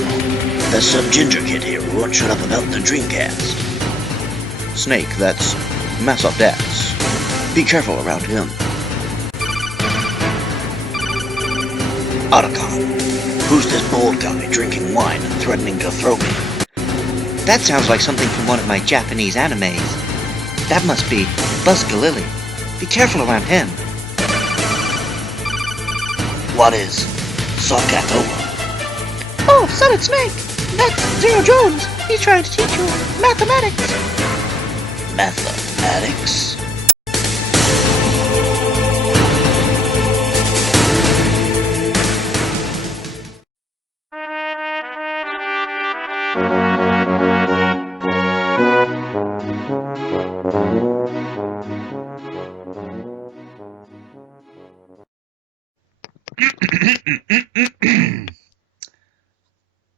Colonel, there's some ginger kid here who won't shut up about the Dreamcast. Snake, that's Mass Up Dax. Be careful around him. Otacon, who's this bald guy drinking wine and threatening to throw me? That sounds like something from one of my Japanese animes. That must be Buzz Galili. Be careful around him. What is Sakatoa? Oh, Solid Snake! That's Zero Jones! He's trying to teach you mathematics! Mathematics?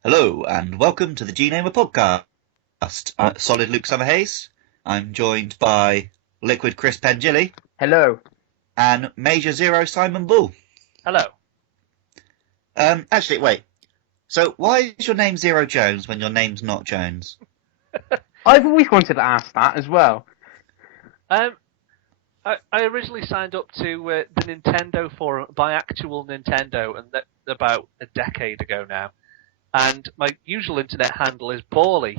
Hello, and welcome to the GNamer podcast. Solid Luke Summerhaze. I'm joined by Liquid Chris Pengilly. Hello. And Major Zero Simon Bull. Hello. Actually, wait. So, why is your name Zero Jones when your name's not Jones? I've always wanted to ask that as well. I originally signed up to the Nintendo forum by actual Nintendo, and that about a decade ago now. And my usual internet handle is Bawley.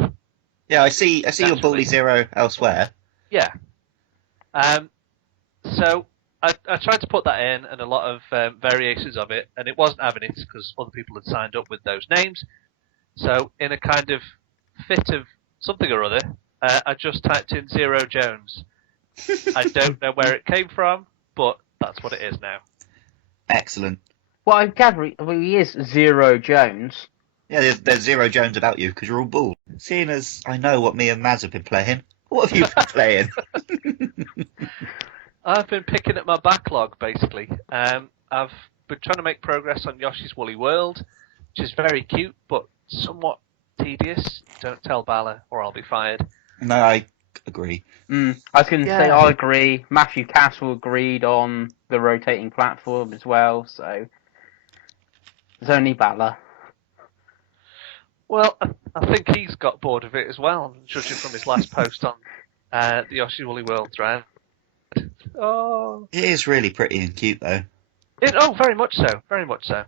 Yeah, I see your Bully Zero elsewhere. Yeah. So I tried to put that in, and a lot of variations of it, and it wasn't having it because other people had signed up with those names. So in a kind of fit of something or other, I just typed in Zero Jones. I don't know where it came from, but that's what it is now. Excellent. Well, I gather he is Zero Jones. Yeah, there's Zero Jones about you because you're all bald. Seeing as I know what me and Maz have been playing, what have you been playing? I've been picking at my backlog, basically. I've been trying to make progress on Yoshi's Woolly World, which is very cute, but somewhat tedious. Don't tell Bala, or I'll be fired. No, I agree. I was going to say I agree. Matthew Castle agreed on the rotating platform as well, so there's only Bala. Well, I think he's got bored of it as well, judging from his last post on the Yoshi's Woolly World thread. Oh, It is really pretty and cute, though. Very much so. Very much so.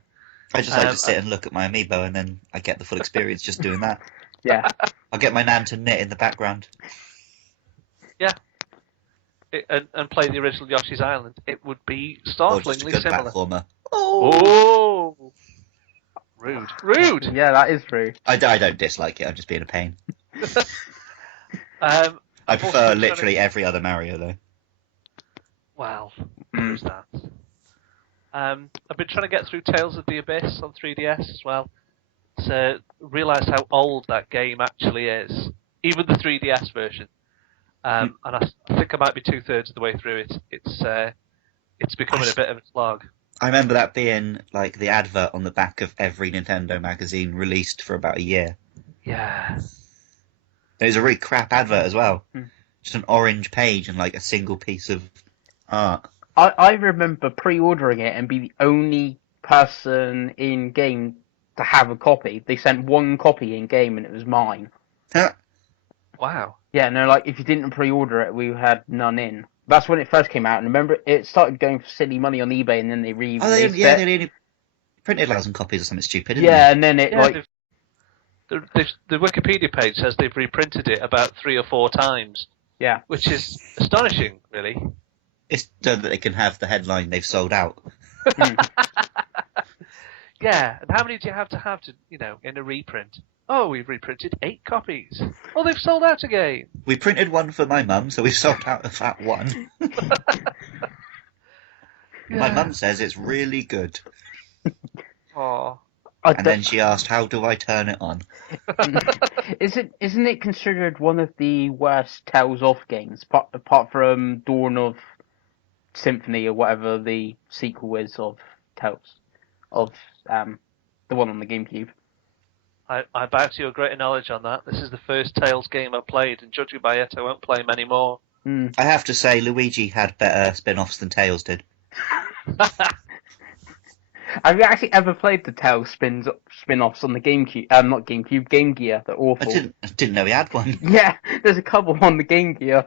I just like to sit and look at my amiibo, and then I get the full experience just doing that. Yeah. I'll get my nan to knit in the background. Yeah. And play the original Yoshi's Island. It would be Or just a startlingly good similar. platformer. Oh! Rude. Rude! Yeah, that is true. I don't dislike it, I'm just being a pain. I I prefer literally every other Mario, though. Well, there's that. I've been trying to get through Tales of the Abyss on 3DS as well, to realise how old that game actually is. Even the 3DS version. And I think I might be 2/3 of the way through it. It's becoming a bit of a slog. I remember that being like the advert on the back of every Nintendo magazine released for about a year. Yeah. It was a really crap advert as well. Just an orange page and like a single piece of art. I remember pre-ordering it and be the only person in game to have a copy. They sent one copy in game and it was mine. Wow. Yeah, no, like if you didn't pre-order it, we had none in. That's when it first came out, and remember, it started going for silly money on eBay, and then they re-released it. They only printed 1,000 copies or something stupid, didn't Yeah, they? and then it the Wikipedia page says they've reprinted it about 3 or 4 times. Yeah. Which is astonishing, really. It's so that they can have the headline they've sold out. Yeah, and how many do you have to, in a reprint? Oh, we've reprinted 8 copies. Oh, they've sold out again. We printed one for my mum, so we've sold out of that one. My mum says it's really good. Oh. And then she asked, how do I turn it on? Isn't it considered one of the worst Tales of games, apart from Dawn of Symphony or whatever the sequel is of Tales of the one on the GameCube? I bow to your greater knowledge on that. This is the first Tales game I've played, and judging by it, I won't play many more. I have to say, Luigi had better spin-offs than Tails did. Have you actually ever played the Tales spin-offs on the GameCube? Not GameCube, Game Gear. They're I awful. didn't know he had one. Yeah, there's a couple on the Game Gear.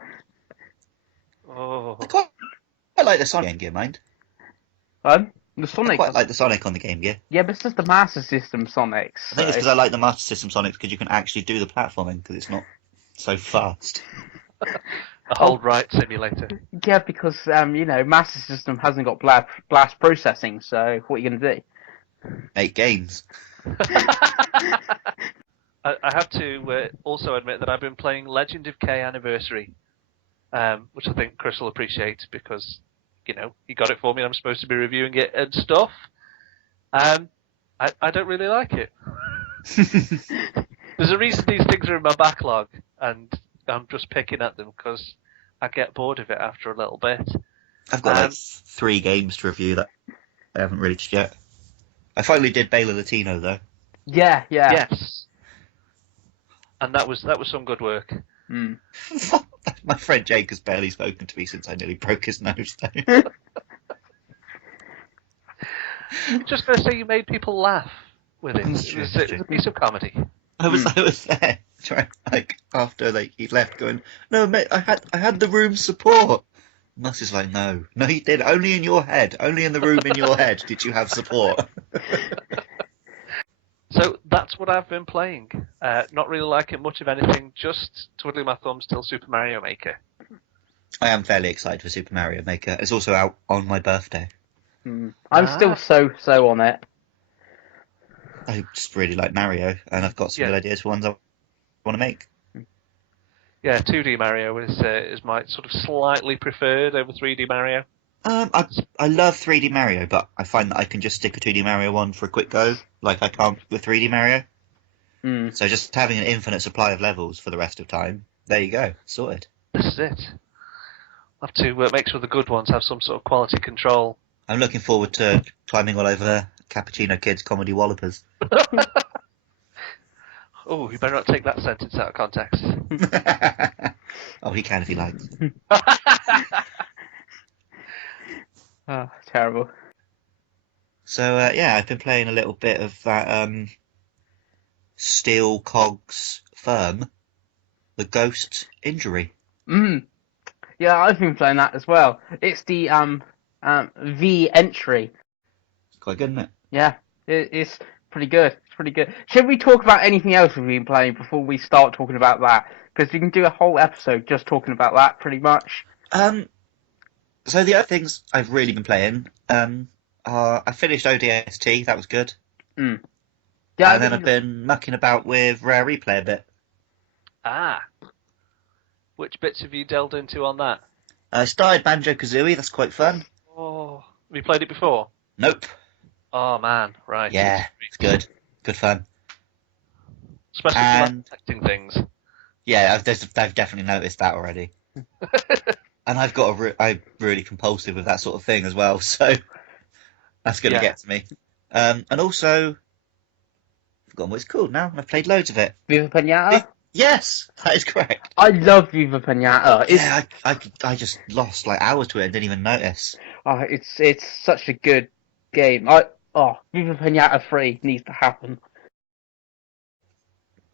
Oh, I quite like the Sonic Game Gear, mind. The I Sonic. quite like the Sonic on the Game Gear. Yeah, but it's just the Master System Sonics. I think it's so- because I like the Master System Sonics because you can actually do the platforming because it's not so fast. a hold right simulator. Yeah, because Master System hasn't got blast processing. So what are you gonna do? Make games. I have to also admit that I've been playing Legend of K Anniversary, which I think Chris will appreciate because, he got it for me and I'm supposed to be reviewing it and stuff. I don't really like it. There's a reason these things are in my backlog and I'm just picking at them because I get bored of it after a little bit. I've got like 3 games to review that I haven't reached yet. I finally did Baylor Latino though. Yeah. Yes. And that was some good work. Mm. My friend Jake has barely spoken to me since I nearly broke his nose though. Just going to say you made people laugh with it. That's true, It that's was true. a piece of comedy. I was there trying after he left going, no mate, I had the room support. Mus is like, no you did, only in your head, only in the room in your head did you have support. So that's what I've been playing. Not really liking much of anything, just twiddling my thumbs till Super Mario Maker. I am fairly excited for Super Mario Maker. It's also out on my birthday. I'm still so on it. I just really like Mario, and I've got some Yeah. good ideas for ones I want to make. Yeah, 2D Mario is my sort of slightly preferred over 3D Mario. I love 3D Mario, but I find that I can just stick a 2D Mario on for a quick go, like I can't with 3D Mario. So just having an infinite supply of levels for the rest of time, there you go, sorted. This is it. I'll have to make sure the good ones have some sort of quality control. I'm looking forward to climbing all over Cappuccino Kids comedy wallopers. Oh, you better not take that sentence out of context. Oh, he can if he likes. Oh, terrible. So, I've been playing a little bit of that Steel Cogs Firm, The Ghost Injury. Yeah, I've been playing that as well. It's the V entry. It's quite good, isn't it? Yeah, it's pretty good. It's pretty good. Should we talk about anything else we've been playing before we start talking about that? Because we can do a whole episode just talking about that, pretty much. So the other things I've really been playing, I finished ODST, that was good. Yeah, And then I've been mucking about with Rare Replay a bit. Ah. Which bits have you delved into on that? I started Banjo-Kazooie, that's quite fun. Oh, have you played it before? Nope. Oh man, right. Yeah, it's good. Good fun. Especially if you like collecting things. Yeah, I've definitely noticed that already. And I've got I'm really compulsive with that sort of thing as well, so that's going to get to me. And also, I've forgotten what it's called now, and I've played loads of it. Viva Pinata? Yes, that is correct. I love Viva Pinata. Yeah, I just lost like hours to it and didn't even notice. Oh, it's such a good game. Viva Pinata 3 needs to happen.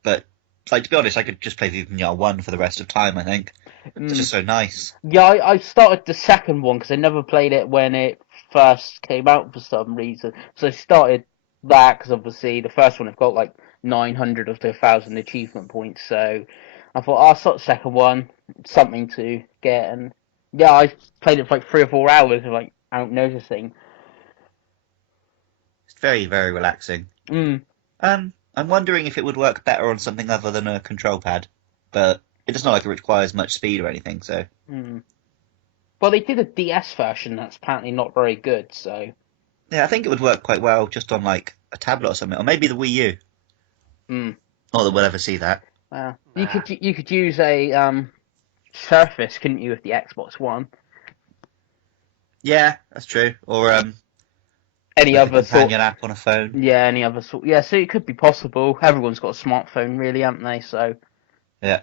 But, to be honest, I could just play Viva Pinata 1 for the rest of time, I think. It's just so nice. Yeah, I started the second one because I never played it when it first came out for some reason. So I started that because obviously the first one I've got like 900 of the 1,000 achievement points. So I thought I'll start the second one, something to get. And yeah, I played it for like 3 or 4 hours without noticing. It's very, very relaxing. I'm wondering if it would work better on something other than a control pad, but it's not like it requires much speed or anything, so... Well, they did a DS version that's apparently not very good, so... Yeah, I think it would work quite well just on, like, a tablet or something, or maybe the Wii U. Not that we'll ever see that. Well, you could use a Surface, couldn't you, with the Xbox One? Yeah, that's true. Or, any like other a companion app on a phone. Yeah, any other sort. Yeah, so it could be possible. Everyone's got a smartphone, really, haven't they? So... Yeah.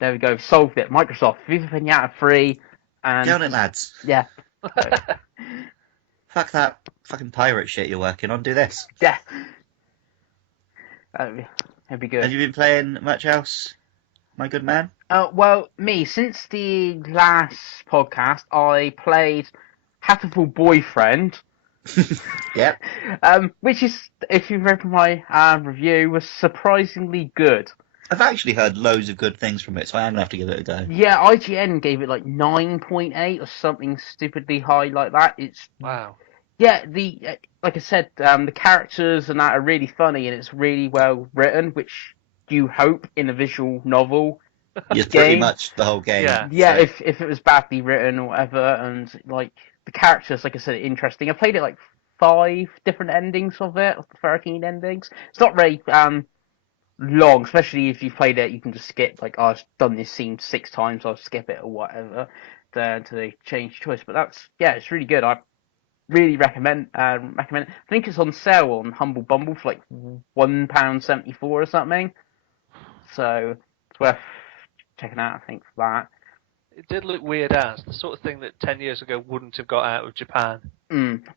There we go, solved it. Microsoft, Viva Pinata 3, and... Get on it, lads. Yeah. Fuck that fucking pirate shit you're working on. Do this. Yeah. That'd be good. Have you been playing much else, my good man? Well, since the last podcast, I played Hatterful Boyfriend. Yep. Which is, if you've read my review, was surprisingly good. I've actually heard loads of good things from it, so I am going to have to give it a go. Yeah, IGN gave it like 9.8 or something stupidly high like that. It's Wow. Yeah, like I said, the characters and that are really funny, and it's really well written, which you hope in a visual novel. It's pretty game. much the whole game. Yeah, so. if it was badly written or whatever, and like the characters, like I said, are interesting. I played it like 5 different endings of it, of the 13 endings. It's not very long, especially if you've played it, you can just skip, like, oh, I've done this scene 6 times, I'll skip it or whatever, until they change choice. But it's really good. I really recommend. I think it's on sale on Humble Bumble for like £1.74 or something. So it's worth checking out, I think, for that. It did look weird as the sort of thing that 10 years ago wouldn't have got out of Japan.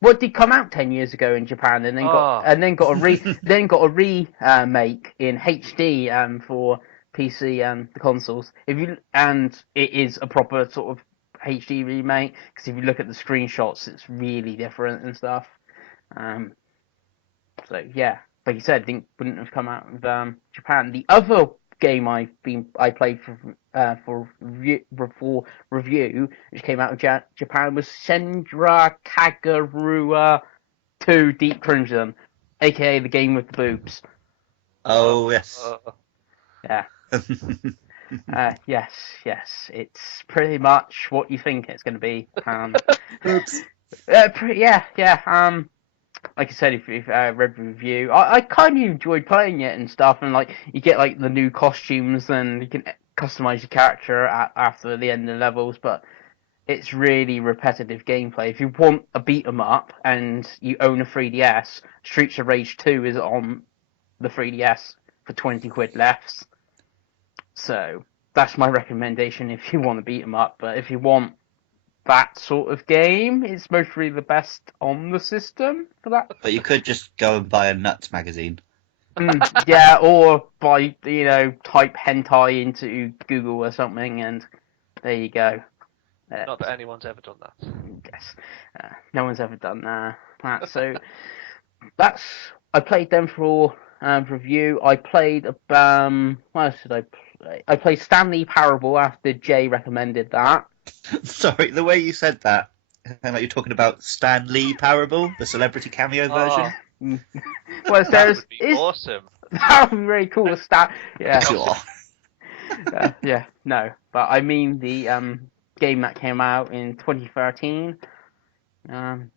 Well, it did come out 10 years ago in Japan, and then got a remake in HD for PC and the consoles. And it is a proper sort of HD remake, because if you look at the screenshots, it's really different and stuff. So yeah, like you said, wouldn't have come out of Japan. The other game I played for review, which came out of Japan, was Senra Kagurua 2 Deep Crimson, aka the game with the boobs. Oh, yes. Yeah. Yes, it's pretty much what you think it's going to be. Oops. Like I said, if you've read the review, I kind of enjoyed playing it and stuff, and like you get like the new costumes and you can customize your character after the end of the levels, but it's really repetitive gameplay. If you want a beat 'em up and you own a 3DS, Streets of Rage 2 is on the 3DS for 20 quid less. So that's my recommendation if you want to beat 'em up. But if you want that sort of game, it's mostly the best on the system for that. But you could just go and buy a Nuts magazine. Yeah, or type hentai into Google or something, and there you go. Not that anyone's ever done that. Yes, no one's ever done that. So I played them for review. I played what else did I play? I played Stanley Parable after Jay recommended that. Sorry, the way you said that, like you're talking about Stan Lee Parable, the celebrity cameo version. Well, that would be awesome. That would be very cool. Yeah. Sure. No, but I mean the game that came out in 2013. Like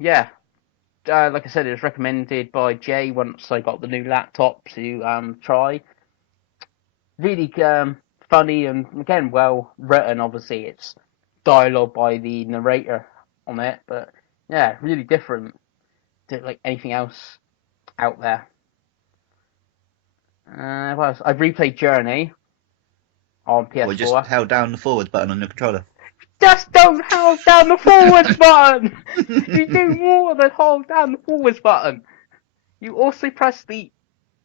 I said, it was recommended by Jay once I got the new laptop to try. Really funny and, again, well written. Obviously, it's dialogue by the narrator on it, but yeah, really different to like anything else out there. What else? I've replayed Journey on PS4. Or just held down the forward button on your controller. Just don't hold down the forwards button! You do more than hold down the forwards button. You also press the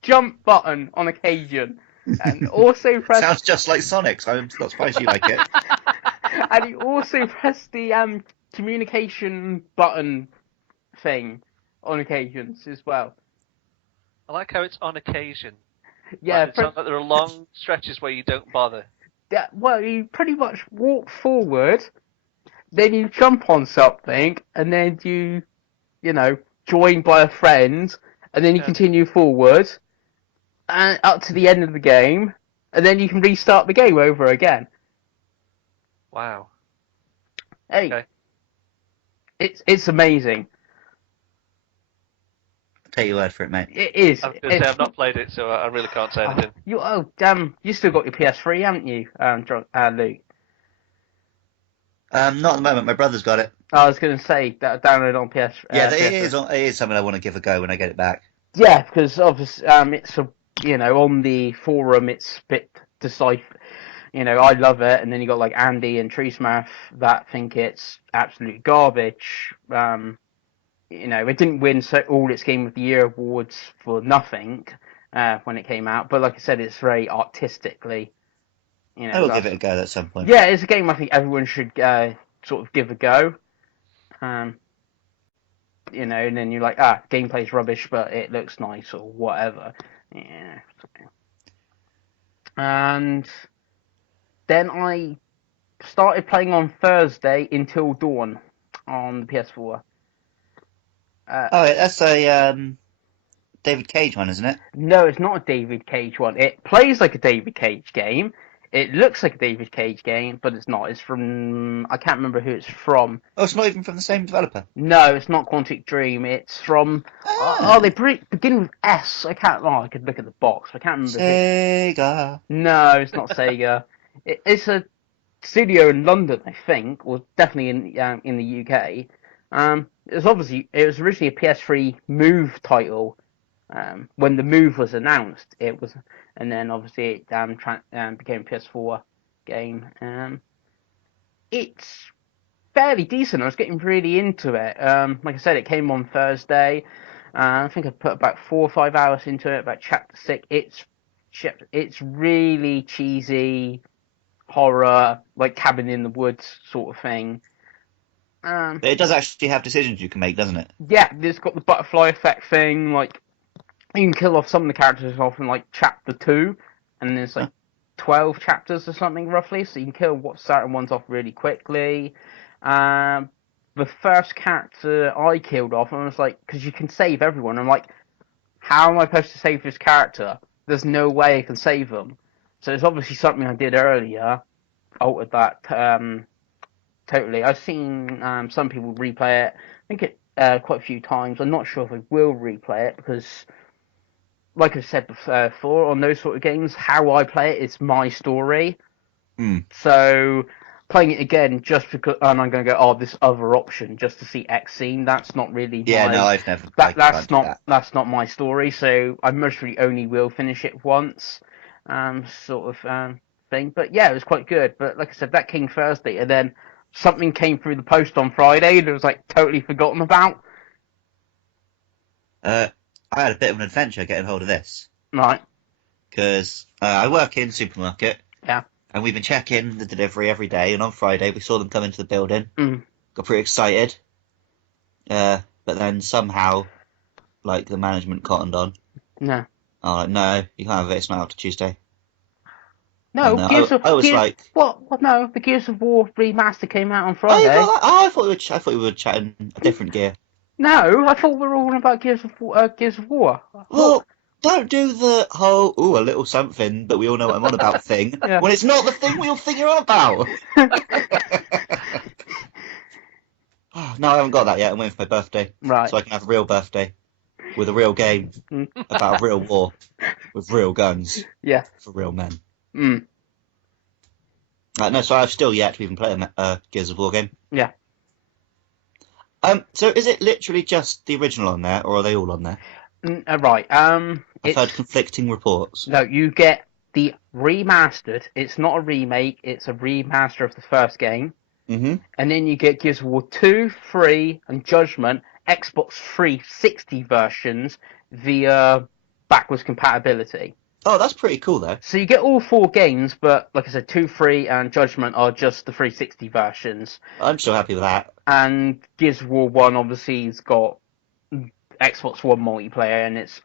jump button on occasion. And also press... Sounds just like Sonic, so I'm not surprised you like it. And you also press the communication button thing on occasions as well. I like how it's on occasion. Yeah, like, it sounds like there are long stretches where you don't bother. Yeah, well, you pretty much walk forward, then you jump on something, and then you join by a friend, and then you continue forward, and up to the end of the game, and then you can restart the game over again. Wow. Hey, okay. It's amazing. Take your word for it, mate. It is. I was going to say, I've not played it, so I really can't say anything. You still got your PS3, haven't you, Luke? Not at the moment. My brother's got it. I was going to say that download on PS. Yeah, PS3. it is something I want to give a go when I get it back. Yeah, because obviously, it's on the forum, it's a bit deciphered. I love it, and then you got like Andy and Treesmouth that think it's absolute garbage. it didn't win all its Game of the Year awards for nothing when it came out. But like I said, it's very artistically, I will give it a go at some point. Yeah, it's a game I think everyone should sort of give a go. And then you're like, gameplay's rubbish, but it looks nice or whatever. Yeah. And then I started playing on Thursday Until Dawn on the PS4. That's a David Cage one, isn't it? No, it's not a David Cage one. It plays like a David Cage game. It looks like a David Cage game, but it's not. It's from... I can't remember who it's from. Oh, it's not even from the same developer? No, it's not Quantic Dream. It's from... they begin with S. I can't... Oh, I could look at the box. I can't remember Sega. No, it's not Sega. It's a studio in London, I think, or definitely in the UK. It was originally a PS3 Move title. When the Move was announced, it was, and then obviously it became a PS4 game. It's fairly decent. I was getting really into it. Like I said, it came on Thursday. I think I put about 4 or 5 hours into it, about chapter 6. It's really cheesy horror, like cabin in the woods sort of thing. But it does actually have decisions you can make, doesn't it? Yeah, it's got the butterfly effect thing. Like, you can kill off some of the characters off in like chapter 2, and there's like 12 chapters or something roughly, so you can kill certain ones off really quickly. The first character I killed off, and I was like, because you can save everyone. I'm like, how am I supposed to save this character? There's no way I can save them. So it's obviously something I did earlier, altered that totally. I've seen some people replay it. I think it quite a few times. I'm not sure if I will replay it because, like I said before, on those sort of games, how I play it is my story. So playing it again just because, and I'm going to go, this other option just to see X scene. That's not really. I've never. That's not my story. So I mostly only will finish it once, sort of thing. But yeah, it was quite good. But like I said, that came Thursday, and then something came through the post on Friday that was like totally forgotten about. I had a bit of an adventure getting hold of this. Right. Because I work in a supermarket. Yeah. And we've been checking the delivery every day, and on Friday we saw them come into the building. Mm. Got pretty excited. But then somehow, like, the management cottoned on. No. I'm like, no, you can't have it, it's not after Tuesday. No, I was like... What? No, the Gears of War remaster came out on Friday. I thought we were chatting a different gear. No, I thought we were all on about Gears of War. Well, don't do the whole, a little something that we all know what I'm on about thing, Yeah. when it's not the thing we all think you're on about. No, I haven't got that yet. I'm waiting for my birthday. Right. So I can have a real birthday with a real game about a real war with real guns. Yeah. For real men. Mm. No, so I've still yet to even play a Gears of War game. Yeah. So is it literally just the original on there, or are they all on there? Right. I've heard conflicting reports. No, you get the remastered. It's not a remake. It's a remaster of the first game. Mm-hmm. And then you get Gears of War 2, 3, and Judgment, Xbox 360 versions via backwards compatibility. Oh, that's pretty cool, though. So you get all 4 games, but like I said, 2, 3, and Judgment are just the 360 versions. I'm so happy with that. And Gears of War 1 obviously has got Xbox One multiplayer, and it's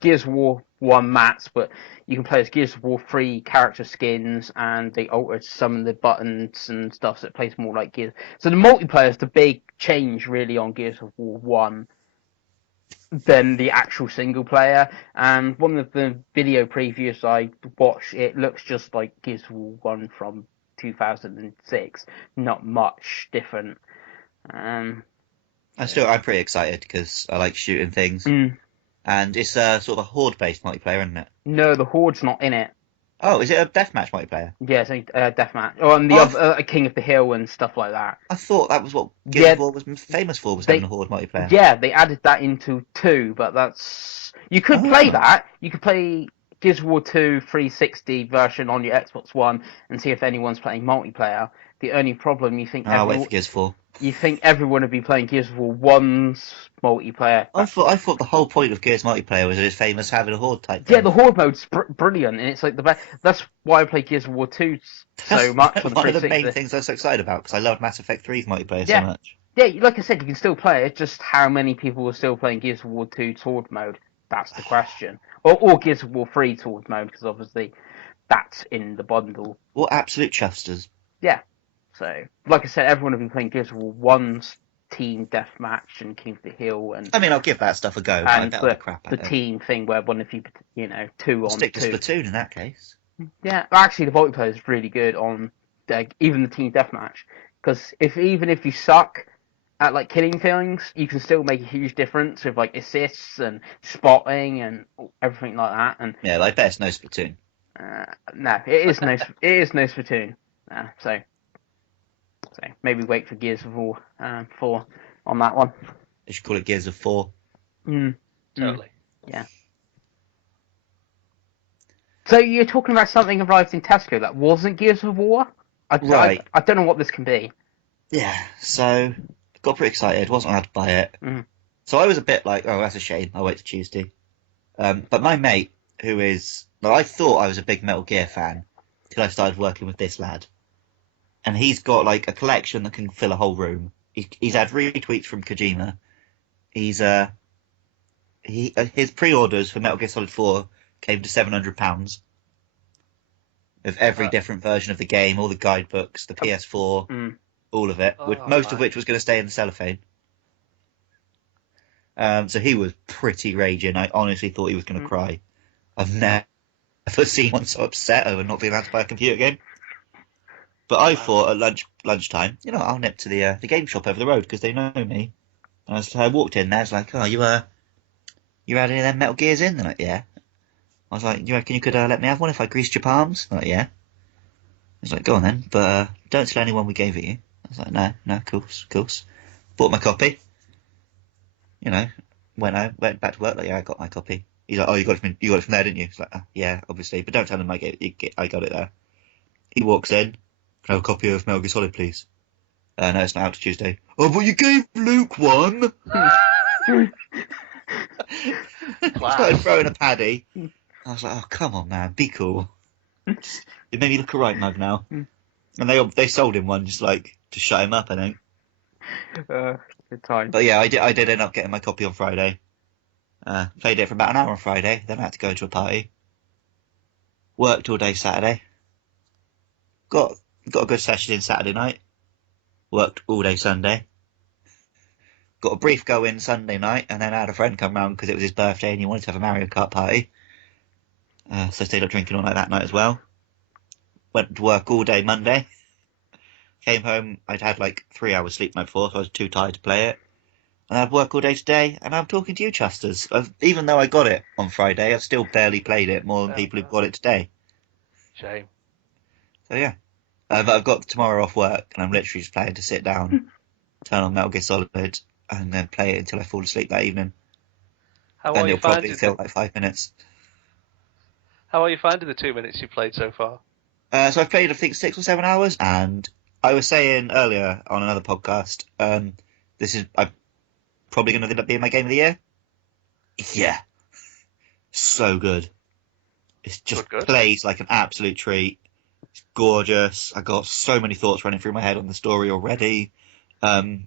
Gears of War 1 mats, but you can play as Gears of War 3 character skins, and they altered some of the buttons and stuff, so it plays more like Gears. So the multiplayer is the big change, really, on Gears of War 1 than the actual single player. And one of the video previews I watched, it looks just like Gears of War 1 from 2006. Not much different. I'm pretty excited because I like shooting things. And it's sort of a horde-based multiplayer, isn't it? No, the Horde's not in it. Oh, is it a deathmatch multiplayer? Yeah, it's a deathmatch. Oh, and the other King of the Hill and stuff like that. I thought that was what Gears of War was famous for, was having a horde multiplayer. Yeah, they added that into 2, but that's... You could play that. You could play Gears of War 2 360 version on your Xbox One and see if anyone's playing multiplayer. The only problem I'll wait for Gears 4. you think everyone would be playing Gears of War 1's multiplayer. I thought the whole point of Gears multiplayer was it was famous having a horde type thing. Yeah, the Horde mode's brilliant, and it's like the best. That's why I play Gears of War 2 so much on the 360. One of the main things I was so excited about, because I loved Mass Effect 3's multiplayer so much. Yeah, like I said, you can still play it, just how many people are still playing Gears of War 2's Horde mode? That's the question. Or Gears of War 3's Horde mode, because obviously that's in the bundle. What absolute chusters. Yeah. So, like I said, everyone will be playing Gears of War 1's team deathmatch and King of the Hill, and I mean, I'll give that stuff a go, but I doubt the crap out of it. team thing where one of you, 2 on Stick 2. to Splatoon in that case. Yeah, actually, the multiplayer is really good on even the team deathmatch, because even if you suck at like killing things, you can still make a huge difference with like assists and spotting and everything like that. And yeah, I bet it's no Splatoon. No, it is no Splatoon. So maybe wait for Gears of War 4 on that one. They should call it Gears of 4. Totally. Yeah. So you're talking about something arrived in Tesco that wasn't Gears of War? Right. I don't know what this can be. Yeah, so got pretty excited, wasn't allowed to buy it. So I was a bit like, oh, that's a shame, I'll wait till Tuesday. But my mate, who is... Well, I thought I was a big Metal Gear fan till I started working with this lad. And he's got like a collection that can fill a whole room. He's had retweets from Kojima. His pre-orders for Metal Gear Solid 4 came to £700 of every different version of the game, all the guidebooks, the PS4, all of it, most of which was going to stay in the cellophane. So he was pretty raging. I honestly thought he was going to cry. I've never seen one so upset over not being allowed to buy a computer game. But I thought at lunchtime, I'll nip to the game shop over the road because they know me. And I walked in there, I was like, oh, you had any of them Metal Gears in? They're like, yeah. I was like, you reckon you could let me have one if I greased your palms? They're like, yeah. I was like, go on then, but don't tell anyone we gave it you. I was like, no, of course. Bought my copy. Went back to work, like, yeah, I got my copy. He's like, oh, you got it from there, didn't you? It's like, yeah, obviously, but don't tell him I got it there. He walks in, can I have a copy of Metal Gear Solid, please? No, it's not out till Tuesday. Oh, but you gave Luke one! Started throwing a paddy. I was like, oh, come on, man, be cool. It made me look a right mug now. And they sold him one just to shut him up, I think. Good time. But yeah, I did end up getting my copy on Friday. Played it for about an hour on Friday, then I had to go to a party. Worked all day Saturday. Got a good session in Saturday night. Worked all day Sunday. Got a brief go in Sunday night, and then I had a friend come round because it was his birthday and he wanted to have a Mario Kart party. So I stayed up drinking all night that night as well. Went to work all day Monday. Came home, I'd had 3 hours sleep the night before, so I was too tired to play it. And I'd work all day today, and I'm talking to you, Chusters. Even though I got it on Friday, I've still barely played it more than people who've got it today. Shame. So yeah. But I've got tomorrow off work, and I'm literally just planning to sit down, turn on Metal Gear Solid, and then play it until I fall asleep that evening. And it'll probably feel like 5 minutes. How are you finding the 2 minutes you've played so far? So I've played, I think, 6 or 7 hours, and I was saying earlier on another podcast, this is probably going to end up being my game of the year. Yeah. So good. It just plays like an absolute treat. It's gorgeous. I got so many thoughts running through my head on the story already. And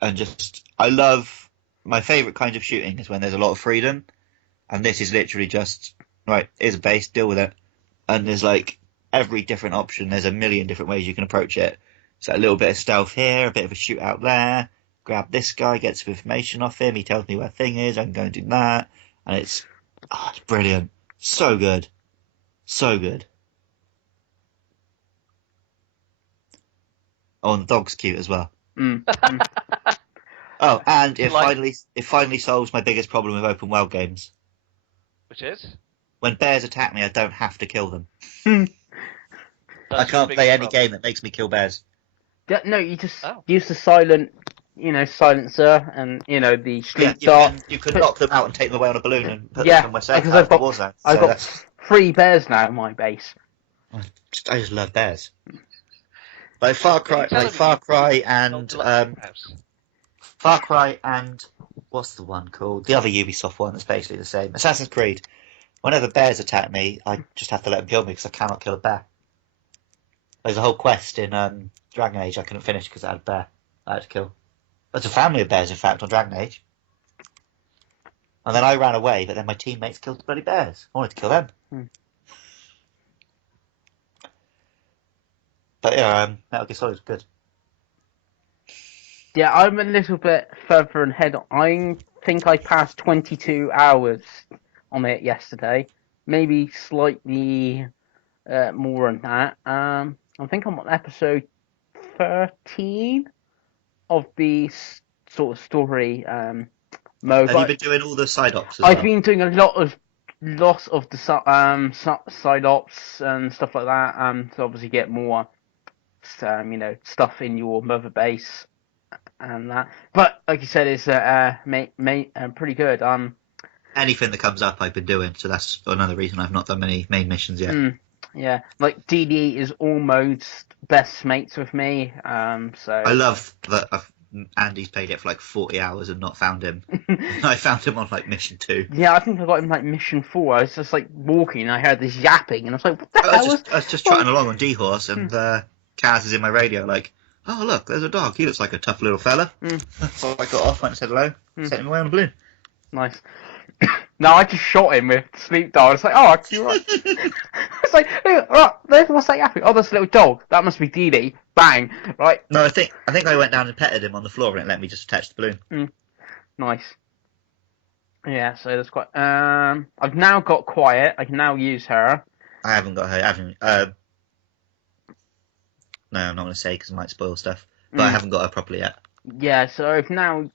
I love, my favourite kind of shooting is when there's a lot of freedom. And this is literally just, right, here's a base, deal with it. And there's every different option. There's a million different ways you can approach it. So a little bit of stealth here, a bit of a shootout there. Grab this guy, get some information off him. He tells me where thing is. I can go and do that. And it's brilliant. So good. So good. Oh, and the dog's cute as well. Oh, and it finally solves my biggest problem with open world games. Which is? When bears attack me, I don't have to kill them. I can't play any game that makes me kill bears. No, you just use the silencer and the sleep dart. You can knock them out and take them away on a balloon and put them somewhere safe. Because I've got 3 bears now in my base. I just love bears. Like Far Cry, Tell like him Far you- Cry you and don't like house. Far Cry and what's the one called? The other Ubisoft one that's basically the same. Assassin's Creed. Whenever bears attack me, I just have to let them kill me because I cannot kill a bear. There's a whole quest in Dragon Age I couldn't finish because I had a bear I had to kill. There's a family of bears, in fact, on Dragon Age. And then I ran away, but then my teammates killed the bloody bears. I wanted to kill them. But yeah, Metal Gear Solid is good. Yeah, I'm a little bit further ahead. I think I passed 22 hours on it yesterday. Maybe slightly more than that. I think I'm on episode 13 of the sort of story mode. Have you been doing all the side ops as I've well? been doing a lot of the side ops and stuff like that, to obviously get more stuff in your mother base and that. But like you said, it's pretty good. Anything that comes up I've been doing, so that's another reason I've not done many main missions yet. Yeah, like DD is almost best mates with me. So I love that Andy's played it for like 40 hours and not found him. I found him on like mission 2. Yeah, I think I got him like mission 4. I was just like walking and I heard this yapping and I was like, what the hell I was just trotting along on D-Horse and Kaz is in my radio like, oh look, there's a dog. He looks like a tough little fella. So I got off, went and said hello, sent him away on a balloon. Nice. No, I just shot him with sleep dog. It's like, oh, you're right. It's like, what's that yapping? Oh, that's a little dog. That must be Dee Dee. Bang. Right. No, I think I went down and petted him on the floor and it let me just attach the balloon. Nice. Yeah, so that's quite. I've now got Quiet. I can now use her. I haven't got her. No, I'm not going to say because it might spoil stuff. But I haven't got her properly yet. Yeah, so I've now.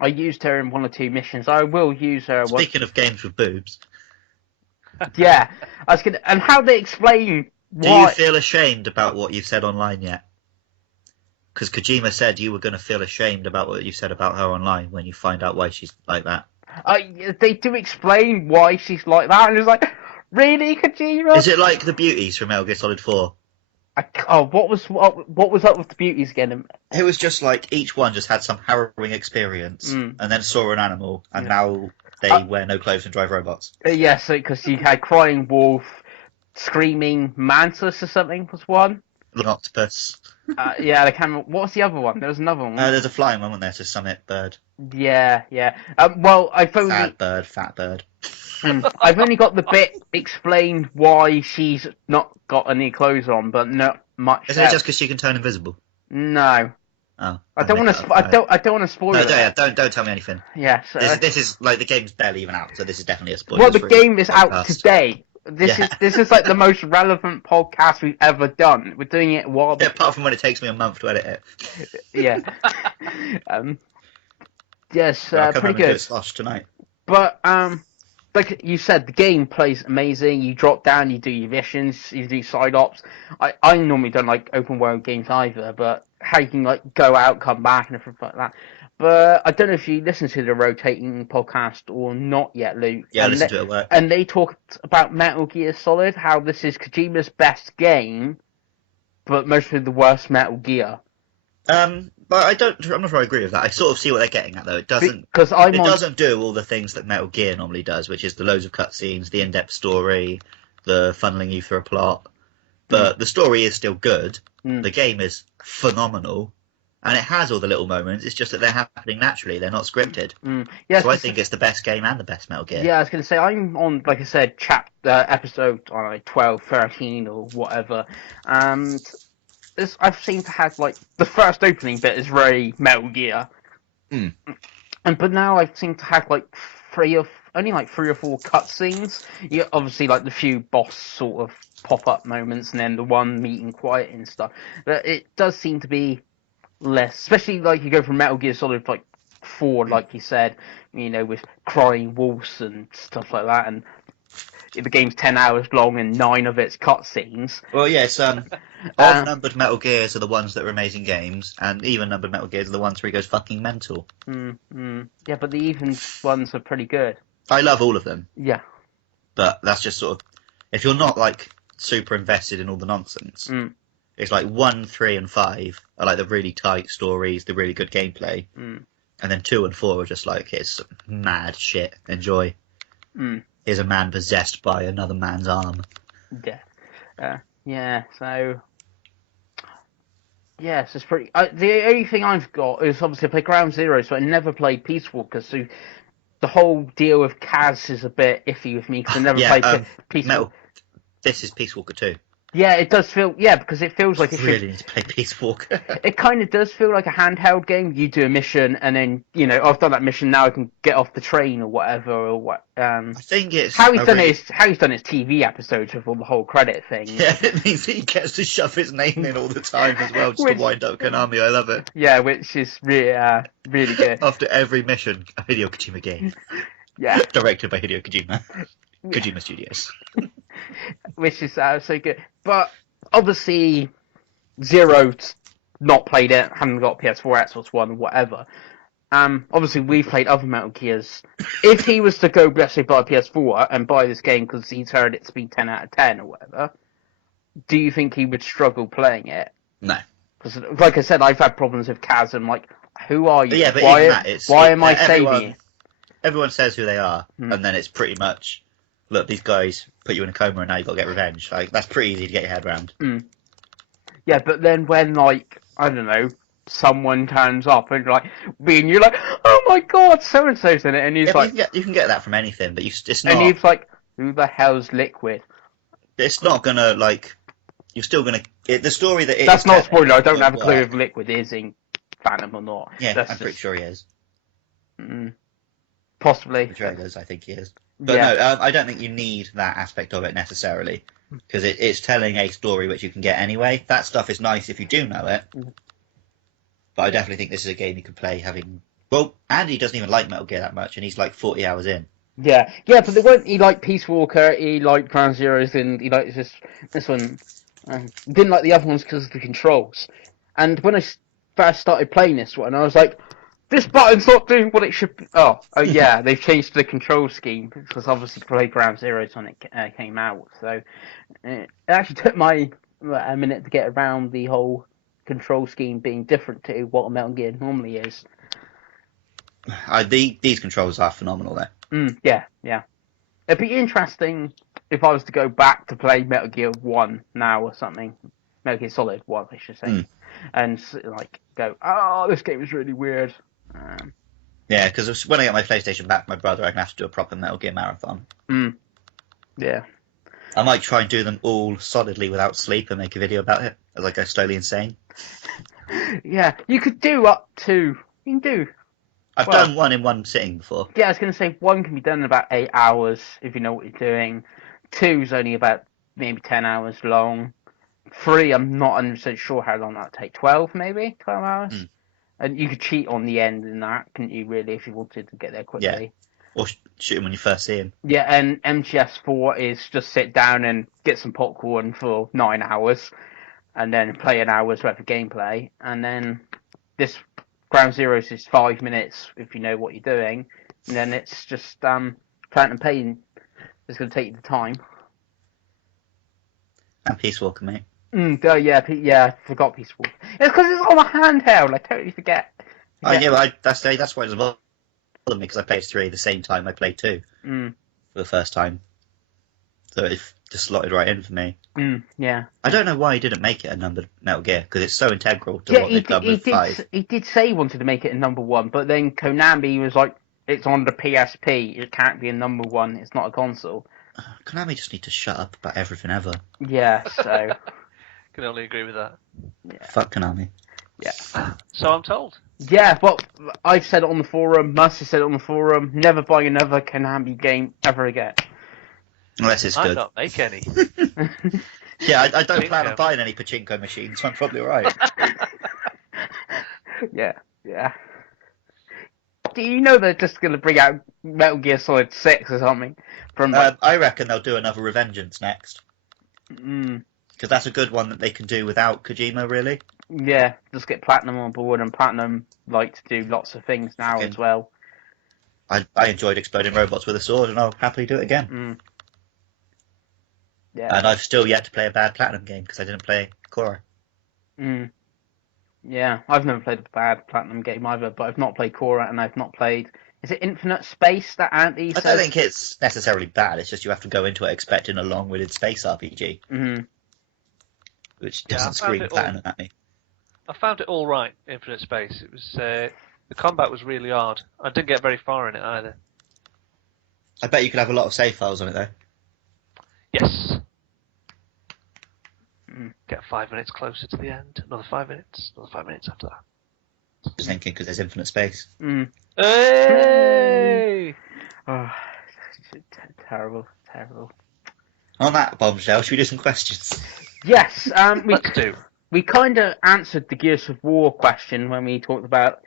I used her in 1 or 2 missions. I will use her. Speaking of games with boobs. Yeah, I was gonna. And how they explain. Do you feel ashamed about what you've said online yet? Because Kojima said you were going to feel ashamed about what you said about her online when you find out why she's like that. They do explain why she's like that, and it's like, really, Kojima? Is it like the beauties from Metal Gear Solid 4? What was up with the beauties again? It was just like each one just had some harrowing experience and then saw an animal and now they wear no clothes and drive robots. Yes, because you had Crying Wolf, Screaming Mantis or something was one. An octopus. Yeah, I can't remember. What was the other one? There was another one. There's a flying one, wasn't there? To Summit Bird. Yeah. Well, I've only... Fat bird. I've only got the bit explained why she's not got any clothes on, but not much. Isn't it just because she can turn invisible? No. Oh. I don't want to. I don't want to spoil it. No, don't tell me anything. Yeah. So, this is like the game's barely even out, so this is definitely a spoiler. Well, the game is out today. This is like the most relevant podcast we've ever done. We're doing it while. Yeah, apart from when it takes me a month to edit it. Yeah. Yes, pretty good. Slosh tonight. But like you said, the game plays amazing. You drop down, you do your missions, you do side ops. I normally don't like open world games either, but how you can like go out, come back, and everything like that. But I don't know if you listen to the rotating podcast or not yet, Luke. Yeah, I listened to it at work. And they talked about Metal Gear Solid, how this is Kojima's best game, but mostly the worst Metal Gear. But I'm not sure I agree with that. I sort of see what they're getting at, though. It doesn't do all the things that Metal Gear normally does, which is the loads of cutscenes, the in-depth story, the funneling you through a plot. But the story is still good. The game is phenomenal. And it has all the little moments. It's just that they're happening naturally. They're not scripted. Yeah, so I think it's the best game and the best Metal Gear. Yeah, I was going to say, I'm on, like I said, episode 12, 13 or whatever. And I've seemed to have, like, the first opening bit is very Metal Gear. But now I seem to have, like, only 3 or 4 cutscenes. You obviously, like, the few boss sort of pop-up moments and then the one meeting Quiet and stuff. But it does seem to be less, especially like you go from Metal Gear Solid like 4, like you said, with crying wolves and stuff like that, and the game's 10 hours long and 9 of it's cutscenes. Well, yes, odd-numbered Metal Gears are the ones that are amazing games, and even-numbered Metal Gears are the ones where he goes fucking mental. Yeah, but the even ones are pretty good. I love all of them. Yeah. But that's just sort of... if you're not like super invested in all the nonsense, it's like 1, 3, and 5 are like the really tight stories, the really good gameplay, and then 2 and 4 are just like it's mad shit. Enjoy. Here's a man possessed by another man's arm. Yeah. So. Yes, it's pretty. The only thing I've got is obviously I play Ground Zero, so I never played Peace Walker. So the whole deal with Kaz is a bit iffy with me because I never played Peace Walker. This is Peace Walker 2. Yeah, it does feel. Yeah, because it feels like it really need to play Peace Walker. It kind of does feel like a handheld game. You do a mission, and then I've done that mission. Now I can get off the train or whatever. Or what? I think it's how he's done his TV episodes with all the whole credit thing. Yeah, it means he gets to shove his name in all the time as well, just to wind up Konami. I love it. Yeah, which is really really good. After every mission, a Hideo Kojima game. Yeah, directed by Hideo Kojima. Kojima Studios. Which is so good. But obviously, Zero's not played it, haven't got PS4, Xbox One, whatever. Obviously, we've played other Metal Gears. If he was to go, let's say, buy a PS4 and buy this game because he's heard it's been 10 out of 10 or whatever, do you think he would struggle playing it? No. Because, like I said, I've had problems with Kaz. I'm like, who are you? Yeah, but why am I saving you? Everyone says who they are, and then it's pretty much, look, these guys put you in a coma and now you've got to get revenge. Like, that's pretty easy to get your head around. Yeah, but then when, like, I don't know, someone turns up and, like, you're like, oh my god, so-and-so's in it, and he's like... You can get that from anything, but it's not... And he's like, who the hell's Liquid? It's not gonna, like... You're still gonna... the story that it That's is not a spoiler, I don't have a clue if Liquid is in Phantom or not. Yeah, I'm pretty sure he is. Possibly. The trailers, I think he is. But no, I don't think you need that aspect of it necessarily, because it's telling a story which you can get anyway. That stuff is nice if you do know it, but I definitely think this is a game you can play having... Well, Andy doesn't even like Metal Gear that much, and he's like 40 hours in. Yeah, but they weren't. He liked Peace Walker, he liked Ground Zeroes, and he liked this one. Didn't like the other ones because of the controls. And when I first started playing this one, I was like, this button's not doing what it should be. Oh yeah, they've changed the control scheme, because obviously played Ground Zeroes when it came out. So it actually took a minute to get around the whole control scheme being different to what a Metal Gear normally is. These controls are phenomenal there. Yeah. It'd be interesting if I was to go back to play Metal Gear 1 now or something. Metal Gear Solid 1, I should say. And, like, go, oh, this game is really weird. Yeah, because when I get my PlayStation back, my brother, I'm going to have to do a proper Metal Gear marathon. Yeah. I might try and do them all solidly without sleep and make a video about it as I go slowly insane. Yeah, you could do up to... You can do... I've done one in one sitting before. Yeah, I was going to say 1 can be done in about 8 hours if you know what you're doing. 2's only about maybe 10 hours long. 3, I'm not 100% sure how long that'll take. 12 maybe? 12 hours? And you could cheat on the end in that, couldn't you, really, if you wanted to get there quickly? Yeah. Or shoot him when you first see him. Yeah, and MGS-4 is just sit down and get some popcorn for 9 hours, and then play an hour's worth of gameplay, and then this Ground Zeroes is 5 minutes if you know what you're doing, and then it's just Phantom Pain is going to take you the time. And Peace Walker, mate. Yeah, I forgot Peace Walker. It's because it's on a handheld, I totally forget. Yeah, but that's why it doesn't bother me, because I played 3 the same time I played 2 for the first time. So it just slotted right in for me. Yeah. I don't know why he didn't make it a numbered Metal Gear, because it's so integral to what they've done with 5. He did say he wanted to make it a number 1, but then Konami was like, it's on the PSP, it can't be a number 1, it's not a console. Konami just need to shut up about everything ever. Yeah, so... Can only agree with that. Yeah. Fuck Konami. Yeah. So I'm told. Yeah, well, I've said it on the forum, Mus has said it on the forum, never buy another Konami game ever again. Unless it's good. I don't make any. Yeah, I don't plan on buying any pachinko machines, so I'm probably right. Yeah. Do you know they're just going to bring out Metal Gear Solid 6 or something? I reckon they'll do another Revengeance next. Because that's a good one that they can do without Kojima, really. Yeah, just get Platinum on board, and Platinum like to do lots of things now as well. I enjoyed exploding robots with a sword, and I'll happily do it again. Yeah. And I've still yet to play a bad Platinum game because I didn't play Korra. Yeah, I've never played a bad Platinum game either, but I've not played Korra and I've not played. Is it Infinite Space that Andy I says? don't think it's necessarily bad. It's just you have to go into it expecting a long-winded space RPG, which doesn't scream Platinum at me. I found it all right, Infinite Space. It was the combat was really hard. I didn't get very far in it either. I bet you could have a lot of save files on it though. Yes. Get 5 minutes closer to the end. Another 5 minutes. Another 5 minutes after that. Just thinking because there's infinite space. Hey! Oh, terrible. On that bombshell, should we do some questions? Yes, Let's do. we kind of answered the Gears of War question when we talked about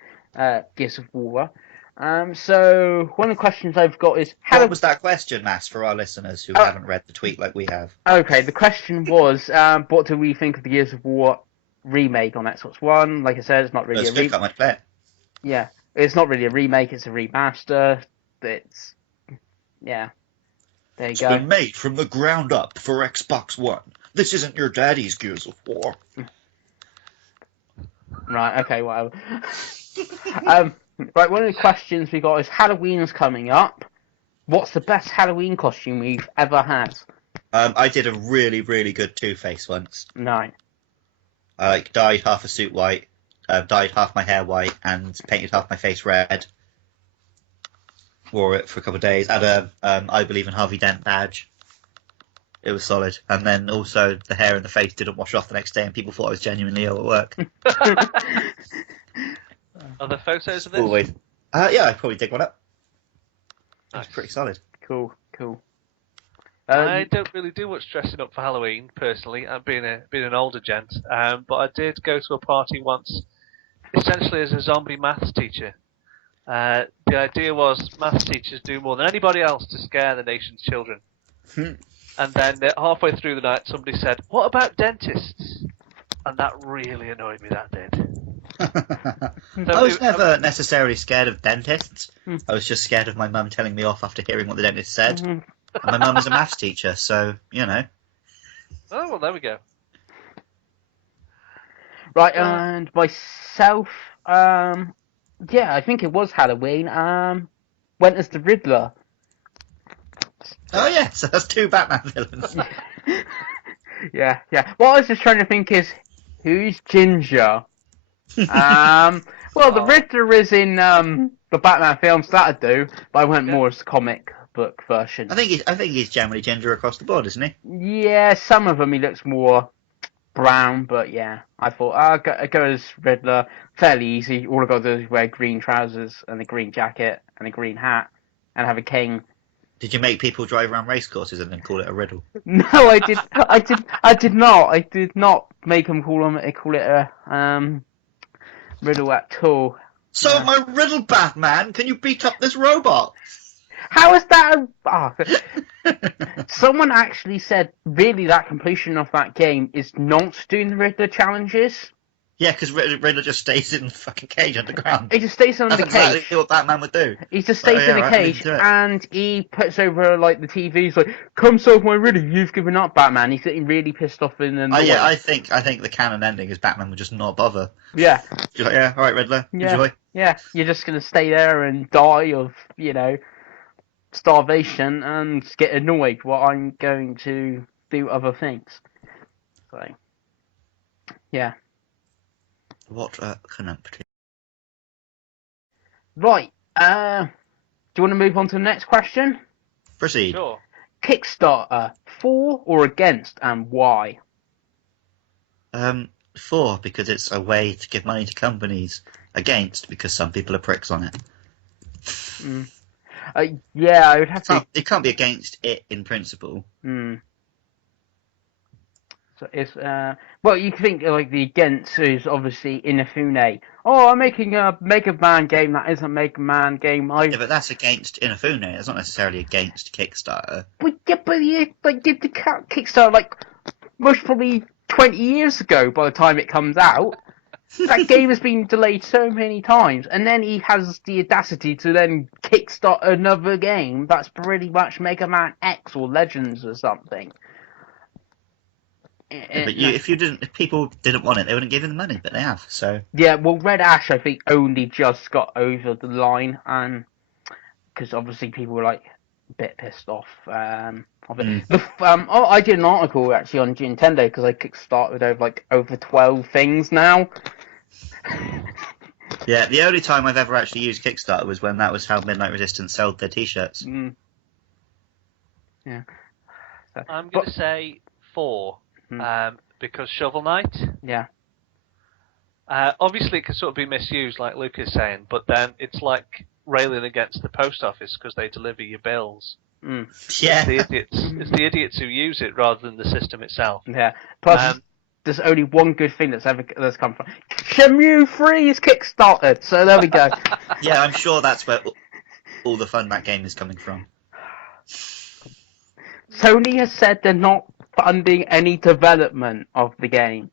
Gears of War. So one of the questions I've got is What was that question, Mass, for our listeners who haven't read the tweet like we have? Okay, the question was, what do we think of the Gears of War remake on Xbox One? Like I said, it's not really It's a good, can't much play it. Yeah, it's not really a remake, it's a remaster. It's... Yeah. There you It's go. been made from the ground up for Xbox One. This isn't your daddy's Gears of War. Right, okay, whatever. Right, one of the questions we got is Halloween's coming up. What's the best Halloween costume we've ever had? I did a really, really good Two-Face once. No. I dyed half a suit white, dyed half my hair white, and painted half my face red. Wore it for a couple of days. Had a I Believe in Harvey Dent badge. It was solid. And then also the hair and the face didn't wash off the next day and people thought I was genuinely ill at work. Are there photos of this? Always. Yeah, I'd probably dig one up. Nice. It's pretty solid. Cool. I don't really do much dressing up for Halloween, personally. I'm being an older gent. But I did go to a party once, essentially as a zombie maths teacher. The idea was maths teachers do more than anybody else to scare the nation's children. And then halfway through the night, somebody said, "What about dentists?" And that really annoyed me. That did. I was never necessarily scared of dentists. I was just scared of my mum telling me off after hearing what the dentist said. And my mum was a maths teacher, so, you know. Oh, well, there we go. Right, and myself, yeah, I think it was Halloween. Went as the Riddler. Oh, yeah, so that's two Batman villains. Yeah. What I was just trying to think is, who's Ginger? Well, the Riddler is in the Batman films, that'd do, but I went more as the comic book version. I think he's generally ginger across the board, isn't he? Yeah, some of them he looks more brown, but yeah, I thought I'll go as Riddler. Fairly easy. All I've got to do is wear green trousers and a green jacket and a green hat and have a cane. Did you make people drive around race courses and then call it a riddle? No, I did not. I did not make them call it a riddle at all. So, my riddle, Batman, can you beat up this robot? How is that Someone actually said, really, that completion of that game is not doing the Riddler challenges. Yeah, because Riddler just stays in the fucking cage underground. He just stays in the That's cage. exactly what Batman would do. He just stays in the cage, and he puts over, like, the TV. He's like, "Come solve my riddle, you've given up, Batman." He's getting really pissed off in the yeah, I think the canon ending is Batman would just not bother. Yeah. You're like, yeah, alright, Riddler, enjoy. Yeah, you're just going to stay there and die of, starvation and get annoyed while I'm going to do other things. So, yeah. What a canumpty. Right, do you want to move on to the next question? Proceed. Sure. Kickstarter, for or against, and why? For, because it's a way to give money to companies. Against, because some people are pricks on it. Yeah, I would have to... You can't be against it in principle. So it's, well, you think, like, the against is obviously Inafune. Oh, I'm making a Mega Man game that isn't a Mega Man game. Yeah, but that's against Inafune. It's not necessarily against Kickstarter. But you, like, did the Kickstarter, like, most probably 20 years ago by the time it comes out. That game has been delayed so many times, and then he has the audacity to then kickstart another game that's pretty much Mega Man X or Legends or something. But if people didn't want it, they wouldn't give you the money, but they have. So yeah, well, Red Ash I think only just got over the line, and because obviously people were like a bit pissed off. Of it. I did an article actually on Nintendo because I kickstarted over 12 things now. yeah, the only time I've ever actually used Kickstarter was when that was how Midnight Resistance sold their T-shirts. Yeah. So, I'm going to say 4, because Shovel Knight. Yeah. Obviously, it can sort of be misused, like Luke is saying, but then it's like railing against the post office because they deliver your bills. Yeah. It's the idiots who use it rather than the system itself. Yeah. Plus, there's only one good thing that's come from Shenmue 3 is kickstarted, so there we go. Yeah, I'm sure that's where all the fun that game is coming from. Sony has said they're not funding any development of the game.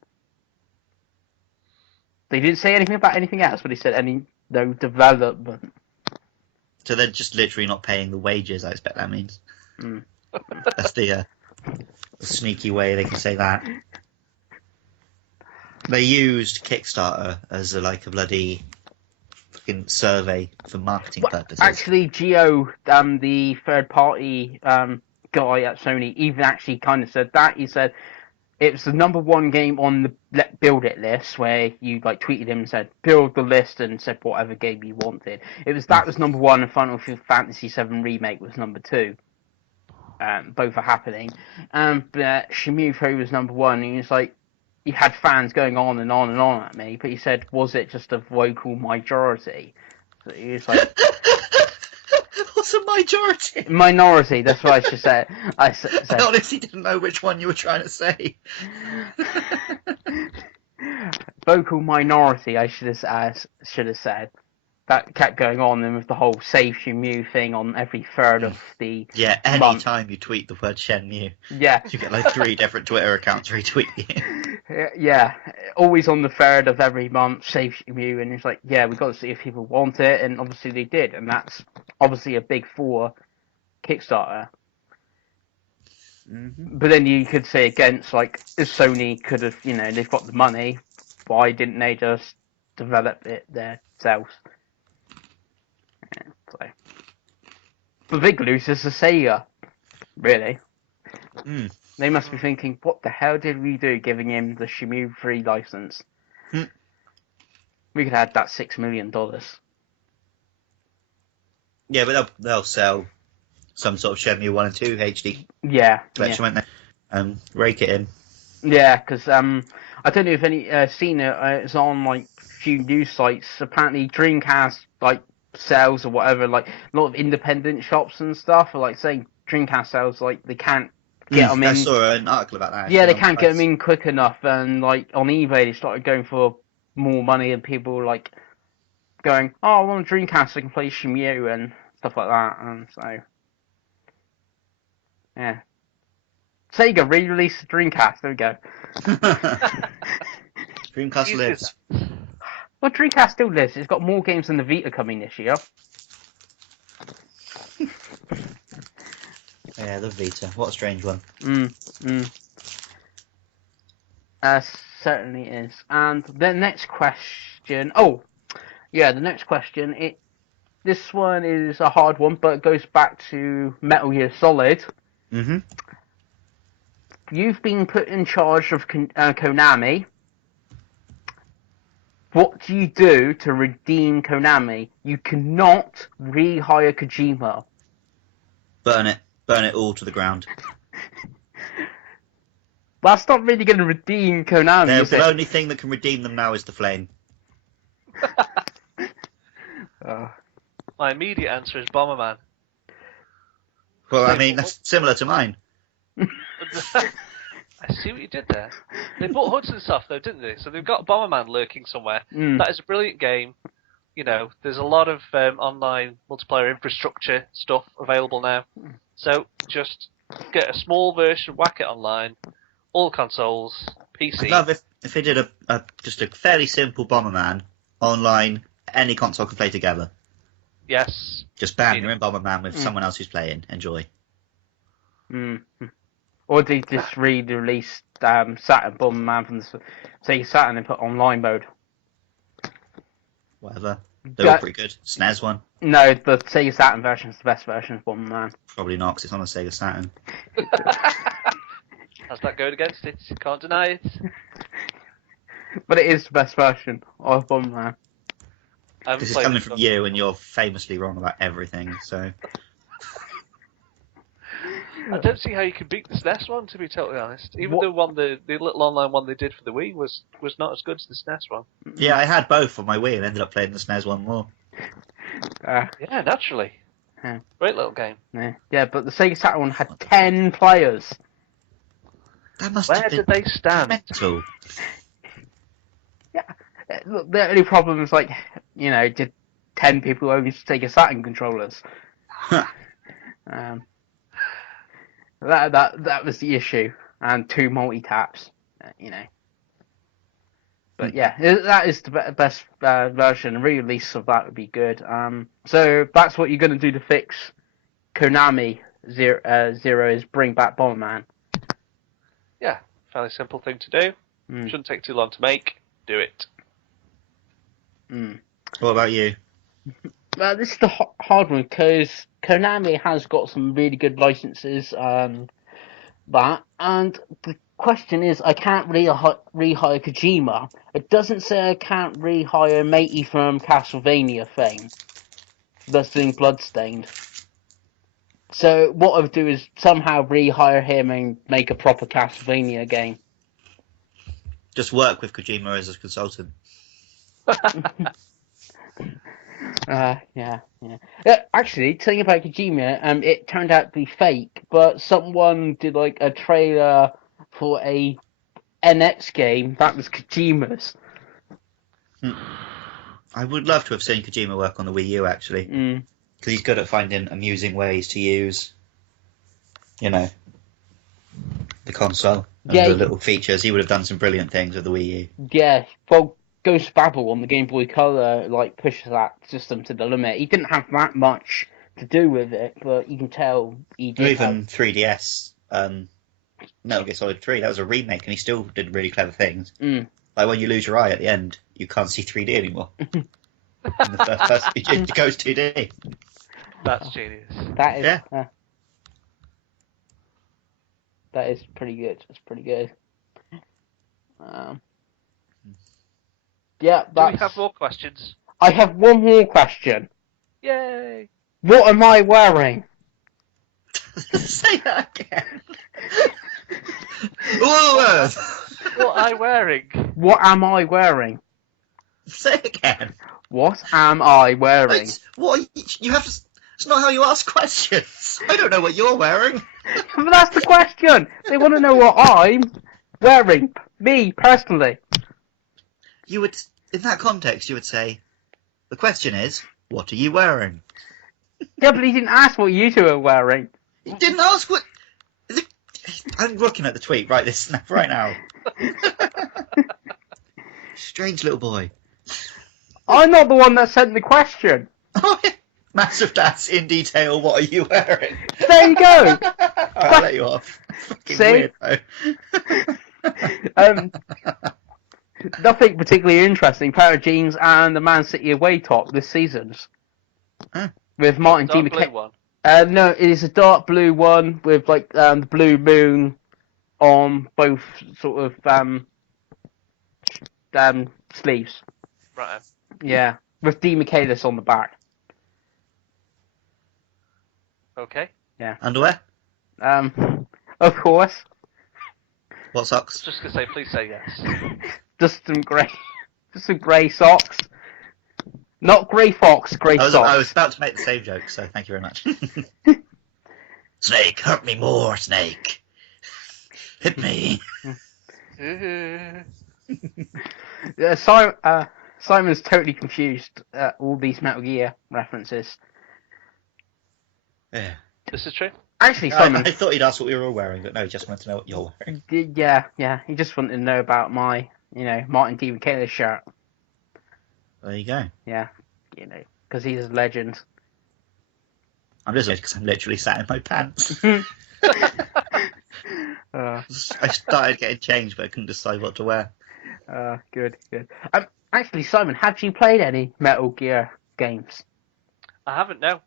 They didn't say anything about anything else, but they said no development. So they're just literally not paying the wages, I expect that means. That's the sneaky way they can say that. They used Kickstarter as a bloody fucking survey for marketing purposes. Actually, Geo, the third-party guy at Sony, even actually kind of said that. He said it was the #1 game on the build it list, where you tweeted him and said build the list and said whatever game you wanted. That was #1, and Final Fantasy VII Remake was #2. Both are happening. But Shenmue 3 was #1, and he was like, he had fans going on and on and on at me, but he said, was it just a vocal majority? So he was like, what's a majority? Minority, that's what I should say. I honestly didn't know which one you were trying to say. Vocal minority, I should have said. That kept going on, and with the whole Save Shenmue thing on every third of the month. Time you tweet the word Shenmue, yeah, you get 3 different Twitter accounts retweet you. Yeah, always on the third of every month, Save Shenmue, and it's like, yeah, we've got to see if people want it, and obviously they did, and that's obviously a big for Kickstarter. But then you could say against, if Sony could have, they've got the money, why didn't they just develop it themselves? So. The big losers are Sega, really. They must be thinking, what the hell did we do giving him the Shenmue 3 license? We could have that $6 million. Yeah, but they'll sell some sort of Shenmue 1 and 2 HD collection, won't they? Rake it in. Yeah, because I don't know if any seen it. It's on a few news sites. Apparently, Dreamcast sales or whatever, a lot of independent shops and stuff are saying Dreamcast sales they can't get them in. I saw an article about that. Yeah, they can't get them in quick enough, and on eBay they started going for more money, and people going, "Oh, I want a Dreamcast so I can play Shenmue and stuff like that." And so, yeah, Sega re-released the Dreamcast. There we go. Dreamcast lives. Well, Dreamcast still lives. It's got more games than the Vita coming this year. Yeah, the Vita. What a strange one. Certainly is. And the next question... Oh, yeah, the next question. This one is a hard one, but it goes back to Metal Gear Solid. You've been put in charge of Konami. What do you do to redeem Konami? You cannot rehire Kojima. Burn it. Burn it all to the ground. That's not really going to redeem Konami, is it? The only thing that can redeem them now is the flame. My immediate answer is Bomberman. Well, I mean, that's similar to mine. I see what you did there. They bought Hudson Soft, though, didn't they? So they've got Bomberman lurking somewhere. That is a brilliant game. There's a lot of online multiplayer infrastructure stuff available now. So just get a small version, whack it online, all consoles, PC. I'd love if they did just a fairly simple Bomberman online, any console can play together. Yes. Just bam, you're in Bomberman with someone else who's playing. Enjoy. Or they just re-release Saturn Bomberman from the Sega Saturn and put online mode. Whatever. They're all pretty good. SNES one. No, the Sega Saturn version is the best version of Bomberman. Probably not, 'cause it's on a Sega Saturn. How's that going against it? Can't deny it. But it is the best version of Bomberman. This is coming from you, and you're famously wrong about everything, so... I don't see how you can beat the SNES one, to be totally honest. Even the one, the little online one they did for the Wii was not as good as the SNES one. Yeah, I had both on my Wii and ended up playing the SNES one more. Yeah, naturally. Yeah. Great little game. Yeah, but the Sega Saturn one had 10 players. That must Where have been did they stand? mental. Yeah. Look, the only problem is, like, you know, did 10 people own Sega Saturn controllers? That was the issue, and 2 multi-taps, you know. But yeah, that is the best version. A re-release of that would be good. So that's what you're going to do to fix Konami Zero is bring back Bomberman. Yeah, fairly simple thing to do. Shouldn't take too long to make. Do it. What about you? Well, this is the hard one, because Konami has got some really good licenses and the question is, I can't rehire Kojima. It doesn't say I can't rehire Matey from Castlevania fame that's doing Bloodstained. So what I would do is somehow rehire him and make a proper Castlevania game. Just work with Kojima as a consultant. Yeah. Actually, talking about Kojima, it turned out to be fake, but someone did like a trailer for a NX game that was Kojima's. I would love to have seen Kojima work on the Wii U, actually. Because he's good at finding amusing ways to use, you know, the console and the little features. He would have done some brilliant things with the Wii U. Yeah, well, Ghost Babel on the Game Boy Color like pushes that system to the limit. He didn't have that much to do with it, but you can tell he did. Or even 3DS, Metal Gear Solid 3, that was a remake, and he still did really clever things. Like when you lose your eye at the end, you can't see 3D anymore. In the first person, it goes 2D. That's genius. That is, Yeah. That is pretty good. It's pretty good. Yeah, Do we have more questions? I have one more question. Yay! What am I wearing? Say that again. What What am I wearing? What am I wearing? Say it again. What am I wearing? You have to... It's not how you ask questions. I don't know what you're wearing. But that's the question. They want to know what I'm wearing. Me, personally. You would, in that context, you would say, the question is, what are you wearing? Yeah, but he didn't ask what you two are wearing. You didn't ask what... I'm looking at the tweet right now. Strange little boy. I'm not the one that sent the question. Oh, yeah. Massive Dads in detail, what are you wearing? There you go. I'll let you off. Fucking See? weirdo. Nothing particularly interesting. Pair of jeans and the Man City away top this season's. With Martin D. Dark blue McKay. one. No, it is a dark blue one with like the blue moon on both sort of sleeves. Right. Yeah, with D. Michaelis on the back. Okay. Yeah. Underwear? Of course. What socks? Just gonna say, please say yes. Just some grey socks. Not grey fox, grey socks. I was about to make the same joke, so thank you very much. Snake, hurt me more, Snake. Hit me. Simon's totally confused at all these Metal Gear references. Yeah. This is true. Actually, Simon... I thought he'd ask what we were all wearing, but no, he just wanted to know what you're wearing. Yeah, he just wanted to know about my, Martin D. Michaelis shirt. There you go. Yeah, because he's a legend. I'm just because I'm literally sat in my pants. Uh, I started getting changed, but I couldn't decide what to wear. good. Actually, Simon, have you played any Metal Gear games? I haven't now.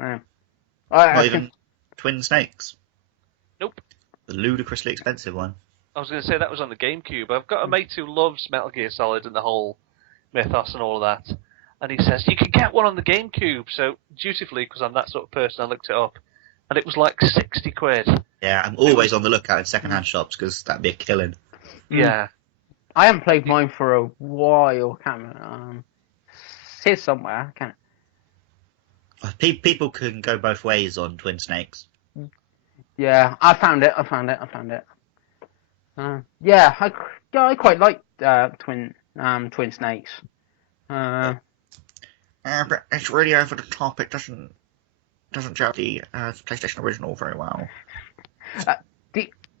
I Not think- even Twin Snakes. Nope. The ludicrously expensive one. I was going to say that was on the GameCube. I've got a mate who loves Metal Gear Solid and the whole mythos and all of that. And he says, you can get one on the GameCube. So, dutifully, because I'm that sort of person, I looked it up. And it was like 60 quid. Yeah, I'm always on the lookout in second-hand shops because that'd be a killing. Yeah. I haven't played mine for a while. Can't remember. It's here somewhere. I can't. People can go both ways on Twin Snakes. Yeah, I found it. Yeah, I quite like Twin Snakes. But it's really over the top. It doesn't show the PlayStation original very well.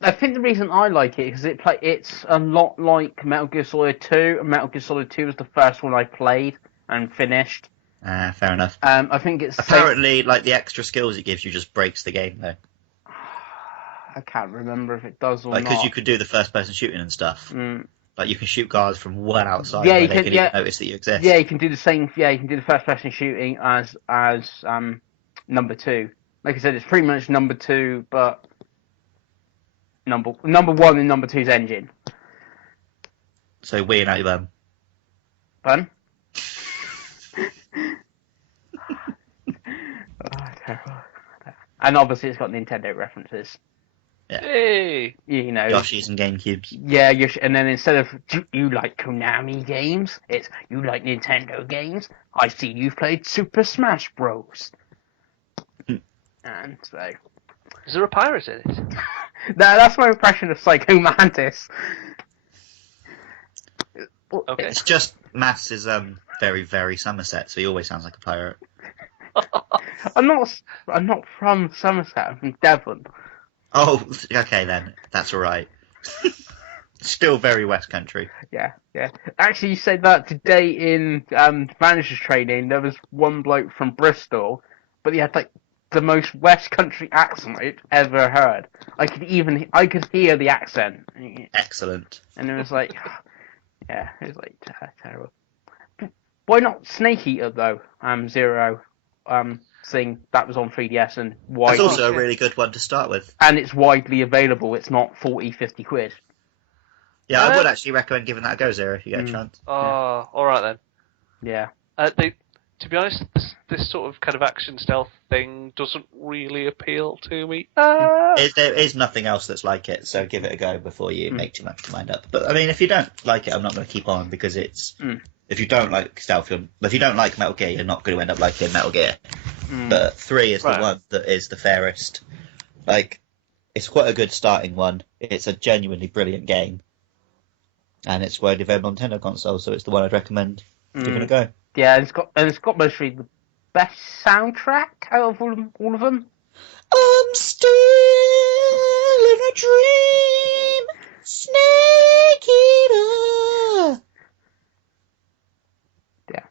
I think the reason I like it is it's a lot like Metal Gear Solid 2. And Metal Gear Solid 2 was the first one I played and finished. Fair enough. I think it's Apparently, like the extra skills it gives you just breaks the game though. I can't remember if it does or Like not. because you could do the first-person shooting and stuff. Like you can shoot guards from well outside. Yeah, where you they can- can yeah. even notice that you exist. Yeah, you can do the same. Yeah, you can do the first-person shooting as number 2. Like I said, it's pretty much number 2, but number 1 and number 2's engine. So weird out your bum. Fun. Oh, terrible. And obviously, it's got Nintendo references. Hey! You know. Yoshi's and GameCubes. Yeah, and then instead of you like Konami games, it's you like Nintendo games. I see you've played Super Smash Bros. And so, Is there a pirate in it? that's my impression of Psycho Mantis. Okay. It's just Mass is very very Somerset, so he always sounds like a pirate. I'm not from Somerset. I'm from Devon. Oh, okay then. That's all right. Still very West Country. Yeah. Actually, you said that today in manager's training. There was one bloke from Bristol, but he had like the most West Country accent I've ever heard. I could hear the accent, Excellent. and it was like, yeah, it was like terrible. Why not Snake Eater though? Zero, thing that was on 3DS and That's widely, also a really good one to start with. and it's widely available. It's not 40-50 quid. Yeah, I would actually recommend giving that a go, Zero, if you get a chance. Oh, alright then. Yeah. To be honest, this sort of kind of action stealth thing doesn't really appeal to me. There is nothing else that's like it, so give it a go before you make too much to mind up. But I mean, if you don't like it, I'm not going to keep on because it's. If you don't like stealth, if you don't like Metal Gear, you're not going to end up liking Metal Gear. But 3 is the one that is the fairest. Like, it's quite a good starting one. It's a genuinely brilliant game, and it's widely available on Nintendo console, so it's the one I'd recommend giving a go. Yeah, it's got mostly the best soundtrack out of all of them. I'm still in a dream, Snake Eater. Yeah.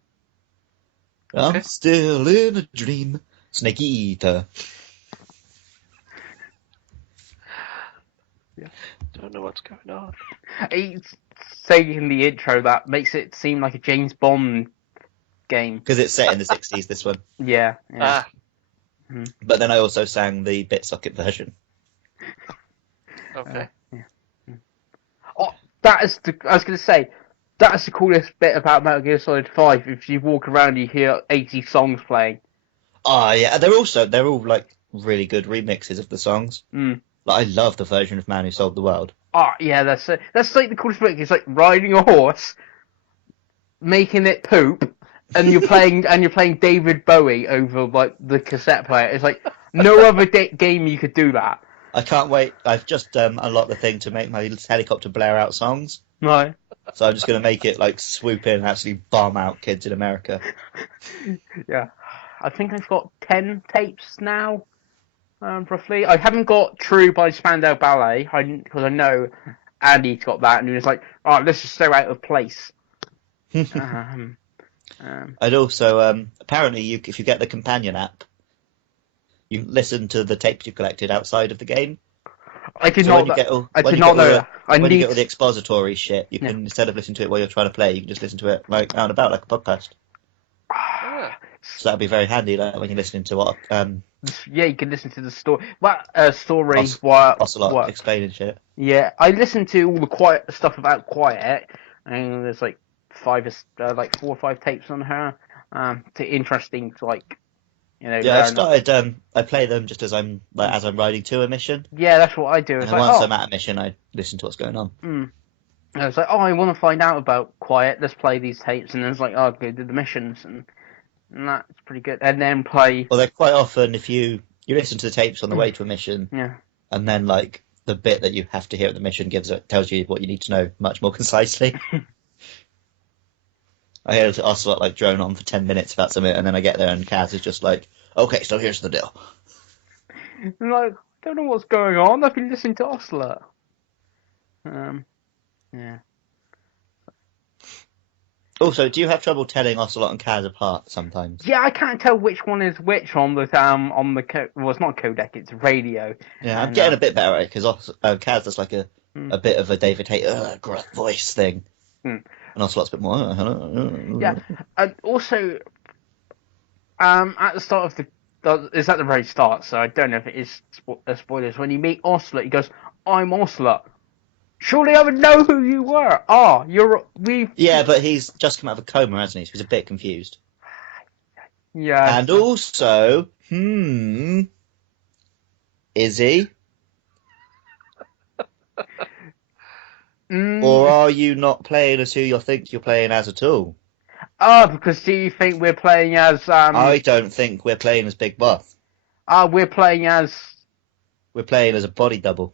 I'm still in a dream, Snake Eater. Don't know what's going on. He's saying in the intro that makes it seem like a James Bond game. Because it's set in the 60s, this one. Yeah. But then I also sang the BitSocket version. Okay. Oh, I was going to say, that is the coolest bit about Metal Gear Solid 5. If you walk around, you hear 80 songs playing. Oh, yeah. They're all, like, really good remixes of the songs. Like, I love the version of Man Who Sold the World. Oh, yeah, that's like the coolest bit. It's like riding a horse, making it poop, and you're playing David Bowie over, like, the cassette player. It's like, no other game you could do that. I can't wait. I've just unlocked the thing to make my helicopter blare out songs. No. So I'm just going to make it, like, swoop in and actually bomb out kids in America. Yeah. I think I've got 10 tapes now, roughly. I haven't got True by Spandau Ballet, because I know Andy's got that, and he was like, oh, this is so out of place. I'd also, apparently, if you get the companion app, you can listen to the tapes you've collected outside of the game. I did So not. when you get all, I when did you not get all know the, that. I when you need. get all the expository shit, you can instead of listening to it while you're trying to play, you can just listen to it like out and about, like a podcast. Ah. So that'd be very handy, like when you're listening to what Yeah, you can listen to the story. What story? Ocelot What? explaining shit. Yeah, I listened to all the quiet stuff about Quiet, and there's like like 4 or 5 tapes on her. To interesting to like, Yeah, I've learn. started. I play them just as I'm riding to a mission, Yeah, that's what I do. and It's then like, once oh, I'm at a mission, I listen to what's going on. And it's like, oh, I want to find out about Quiet. Let's play these tapes, and then it's like, oh, go do the missions, and that's pretty good. And then play. Well, they're quite often if you listen to the tapes on the way to a mission, Yeah. and then like the bit that you have to hear at the mission tells you what you need to know much more concisely. I hear Ocelot like drone on for 10 minutes about something, and then I get there and Kaz is just like, okay, so here's the deal. I'm like, I don't know what's going on. I've been listening to Ocelot. Yeah. Also, do you have trouble telling Ocelot and Kaz apart sometimes? Yeah, I can't tell which one is which on the well, it's not codec, it's radio. Yeah, I'm And, getting a bit better at it because Kaz does like a bit of a David Tate gruff voice thing, and Ocelot's a bit more. Yeah, and also, at the start of it's at the very start, so I don't know if it is spoilers. When you meet Ocelot, he goes, "I'm Ocelot. Surely I would know who you were. Yeah, but he's just come out of a coma, hasn't he? So he's a bit confused. Yeah. And also, is he? Or are you not playing as who you think you're playing as at all? Oh, because do you think we're playing as I don't think we're playing as Big Boss. we're playing as a body double.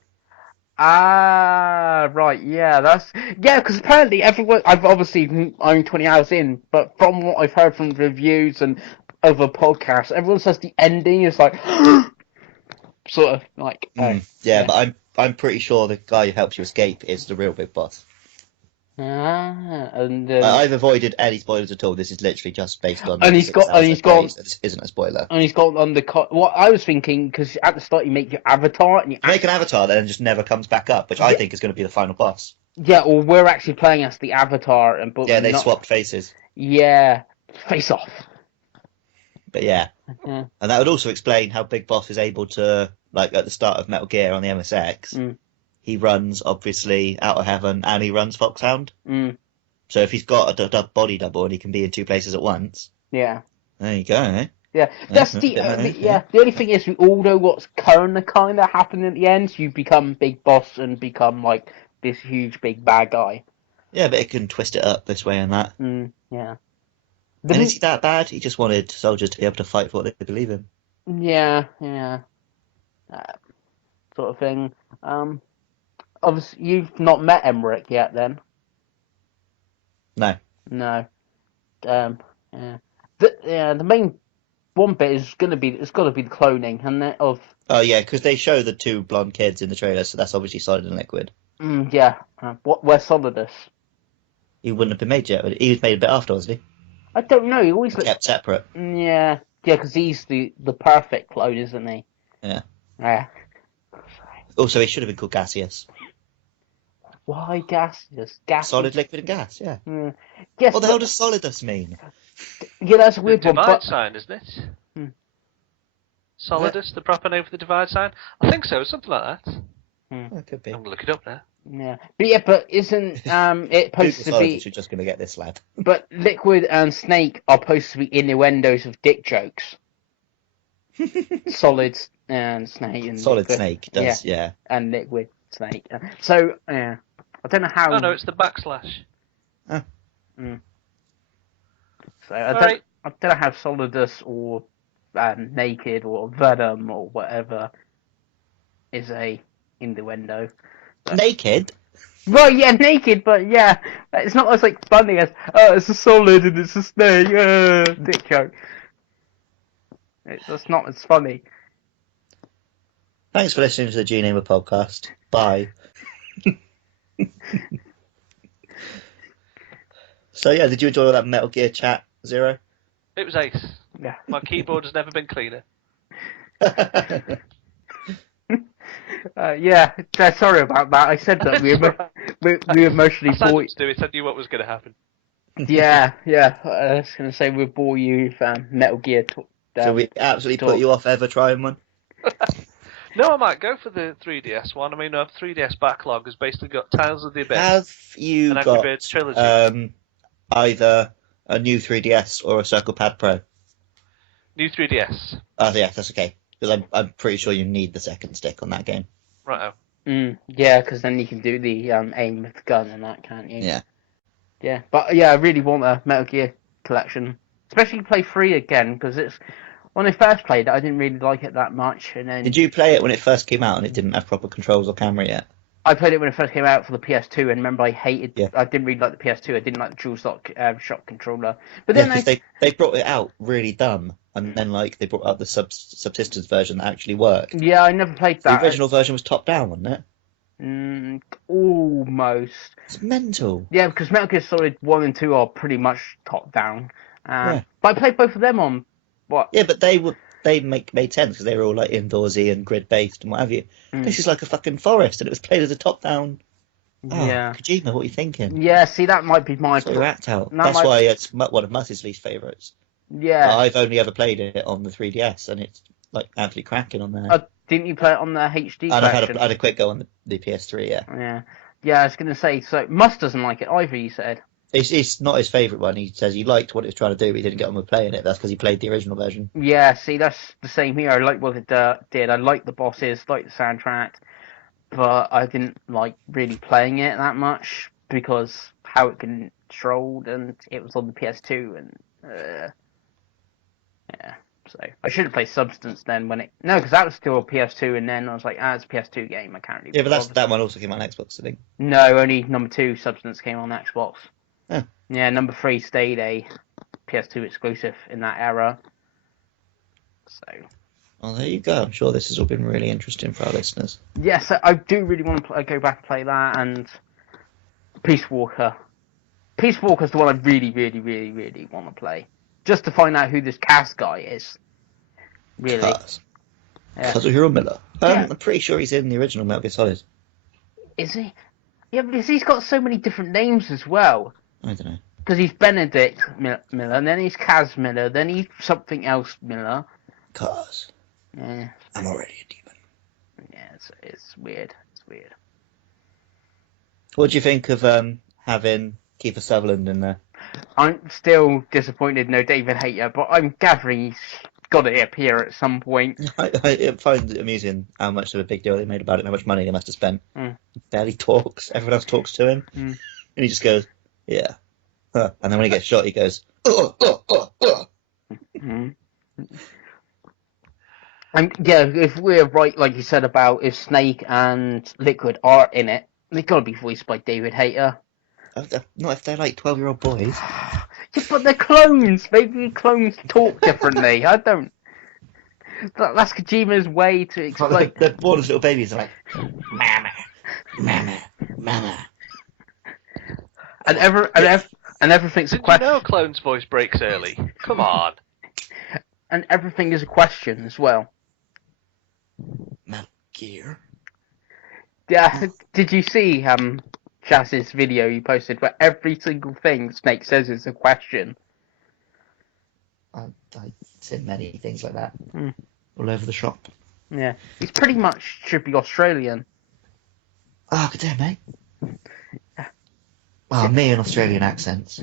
Right, yeah, because apparently everyone, I'm 20 hours in, but from what I've heard from reviews and other podcasts, everyone says the ending is like, sort of like, but I'm pretty sure the guy who helps you escape is the real Big Boss. And I've avoided any spoilers at all. This is literally just based on. And he's got. This isn't a spoiler. And he's got on the. What I was thinking, because at the start you make your avatar and you make an avatar that then just never comes back up, which I think is going to be the final boss. Yeah, or we're actually playing as the avatar and yeah, they swapped faces. Yeah, face off. But yeah, and that would also explain how Big Boss is able to, like at the start of Metal Gear on the MSX. He runs, obviously, Out of Heaven, and he runs Foxhound. So if he's got a body double and he can be in 2 places at once... Yeah. There you go, eh? Yeah, that's the only thing is we all know what's kind of happening at the end. You become Big Boss and become, like, this huge big bad guy. Yeah, but it can twist it up this way and that. Yeah. And is he that bad? He just wanted soldiers to be able to fight for what they believe in. Yeah. Sort of thing. Obviously, you've not met Emmerich yet, then? No. Yeah. The main one bit is got to be the cloning, and of. Oh yeah, because they show the 2 blonde kids in the trailer, so that's obviously Solid and Liquid. Yeah. Where's Solidus? He wouldn't have been made yet. He was made a bit after, wasn't he? I don't know. He always kept separate. Yeah, because he's the perfect clone, isn't he? Yeah. Yeah. Also, he should have been called Gaseous. Why gaseous? Solid, liquid, and gas. Yeah. Yes. What the hell does Solidus mean? Yeah, that's a weird the one. Divide sign, isn't it? Solidus, the proper name for the divide sign? I think so, something like that. It could be. I'm gonna look it up now. Yeah, but isn't it supposed to be? You're just gonna get this lad. But Liquid and Snake are supposed to be innuendos of dick jokes. Solid and Snake and Solid Liquid. Snake does, yeah. And Liquid Snake. So yeah, I don't know how. Oh no, it's the backslash. Oh. So I don't know how Solidus or Naked or Venom or whatever is a innuendo. Naked? Well, yeah, naked, but yeah, it's not as like funny as it's a solid and it's a snake, dick joke. That's not as funny. Thanks for listening to the GNamer podcast. Bye. So yeah, did you enjoy all that Metal Gear chat, Zero? It was ace. Yeah. My keyboard has never been cleaner. Yeah, sorry about that. I said that we emotionally I signed up bought. to do it. I knew what was going to happen. Yeah, yeah. I was gonna say we'll bore you with Metal Gear. So we absolutely talk. put you off ever trying one? No, I might go for the 3DS one. I mean, our 3DS backlog has basically got Tales of the Abyss Have you and Angry got Birds Trilogy. either a new 3DS or a Circle Pad Pro? New 3DS. Oh, yeah, that's okay. Because I'm pretty sure you need the second stick on that game. Righto. Yeah, because then you can do the aim with the gun and that, can't you? Yeah. Yeah, but yeah, I really want a Metal Gear collection, especially play 3 again, because it's when I first played it, I didn't really like it that much, and then Did you play it when it first came out and it didn't have proper controls or camera yet? I played it when it first came out for the PS2, and remember I Yeah. didn't really like the PS2. I didn't like the DualShock controller. But then because they brought it out really dumb, and then like they brought out the subsistence version that actually worked. Yeah, I never played that. The original version was top down, wasn't it? Almost. It's mental. Yeah, because Metal Gear Solid 1 and 2 are pretty much top down. Yeah. But I played both of them on what? Yeah, but they made sense because they were all like indoorsy and grid based and what have you. This is like a fucking forest, and it was played as a top down. Yeah. Kojima, what are you thinking? Yeah, see, that might be my. Sort your act out. That That's might- why it's one of Muss's least favourites. Yeah. I've only ever played it on the 3DS, and it's like absolutely cracking on there. Didn't you play it on the HD and I collection? had a quick go on the PS3. Yeah. Yeah. Yeah, I was gonna say. So Mus doesn't like it either. You said. It's not his favourite one. He says he liked what it was trying to do, but he didn't get on with playing it. That's because he played the original version. Yeah, see, that's the same here. I like what it did. I like the bosses, like the soundtrack, but I didn't like really playing it that much because how it controlled, and it was on the PS2, and yeah. So I should have played Substance then because that was still a PS2, and then I was like, it's a PS2 game. I can't really. Yeah, but that one also came out on Xbox, I think. No, only number 2 Substance came on Xbox. Oh. Yeah, number 3 stayed a PS2 exclusive in that era. So. Well, there you go. I'm sure this has all been really interesting for our listeners. Yes, I do really want to go back and play that, and Peace Walker. Peace Walker's the one I really, really, really, really want to play. Just to find out who this Kaz guy is. Really. Kazuhiro Miller. Yeah. I'm pretty sure he's in the original Metal Gear Solid. Is he? Yeah, because he's got so many different names as well. I don't know. Because he's Benedict Miller, and then he's Kaz Miller, then he's something else Miller. Cause Yeah. I'm already a demon. Yeah, it's weird. It's weird. What do you think of having Kiefer Sutherland in there? I'm still disappointed no David Hayter, but I'm gathering he's got to appear at some point. I find it amusing how much of a big deal they made about it and how much money they must have spent. He barely talks. Everyone else talks to him. And he just goes, yeah. Huh. And then when he gets shot, he goes, And yeah, if we're right, like you said about if Snake and Liquid are in it, they've got to be voiced by David Hayter. Not if they're like 12-year-old boys. Yeah, but they're clones. Maybe clones talk differently. I don't. That's Kojima's way to explain. They're born as little babies. They're like, mama, mama, mama. And everything's a Did you question. know Clone's voice breaks early? Come on. And everything is a question as well. Metal Gear. Yeah, did you see Chaz's video you posted where every single thing Snake says is a question? I've seen many things like that all over the shop. Yeah, he's pretty much should be Australian. Oh, good day, mate. Oh, me and Australian accents.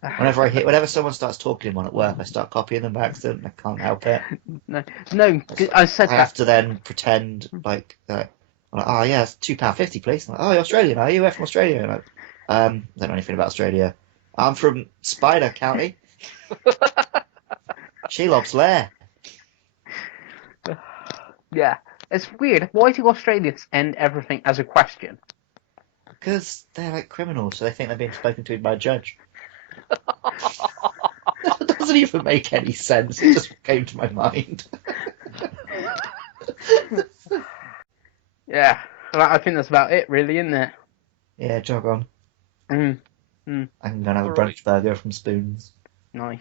Whenever someone starts talking in one at work, I start copying them by accident. I can't help it. No, I said I have to then pretend like that. Oh yeah, it's £2.50, please. I'm like, oh, you're Australian, are you? We're from Australia. Like, don't know anything about Australia. I'm from Spider County. Shelob's Lair. Yeah, it's weird. Why do Australians end everything as a question? Because they're like criminals, so they think they're being spoken to by a judge. That doesn't even make any sense. It just came to my mind. Yeah, I think that's about it, really, isn't it? Yeah, jog on. I can go and have a Alright. brunch burger from Spoons. Nice.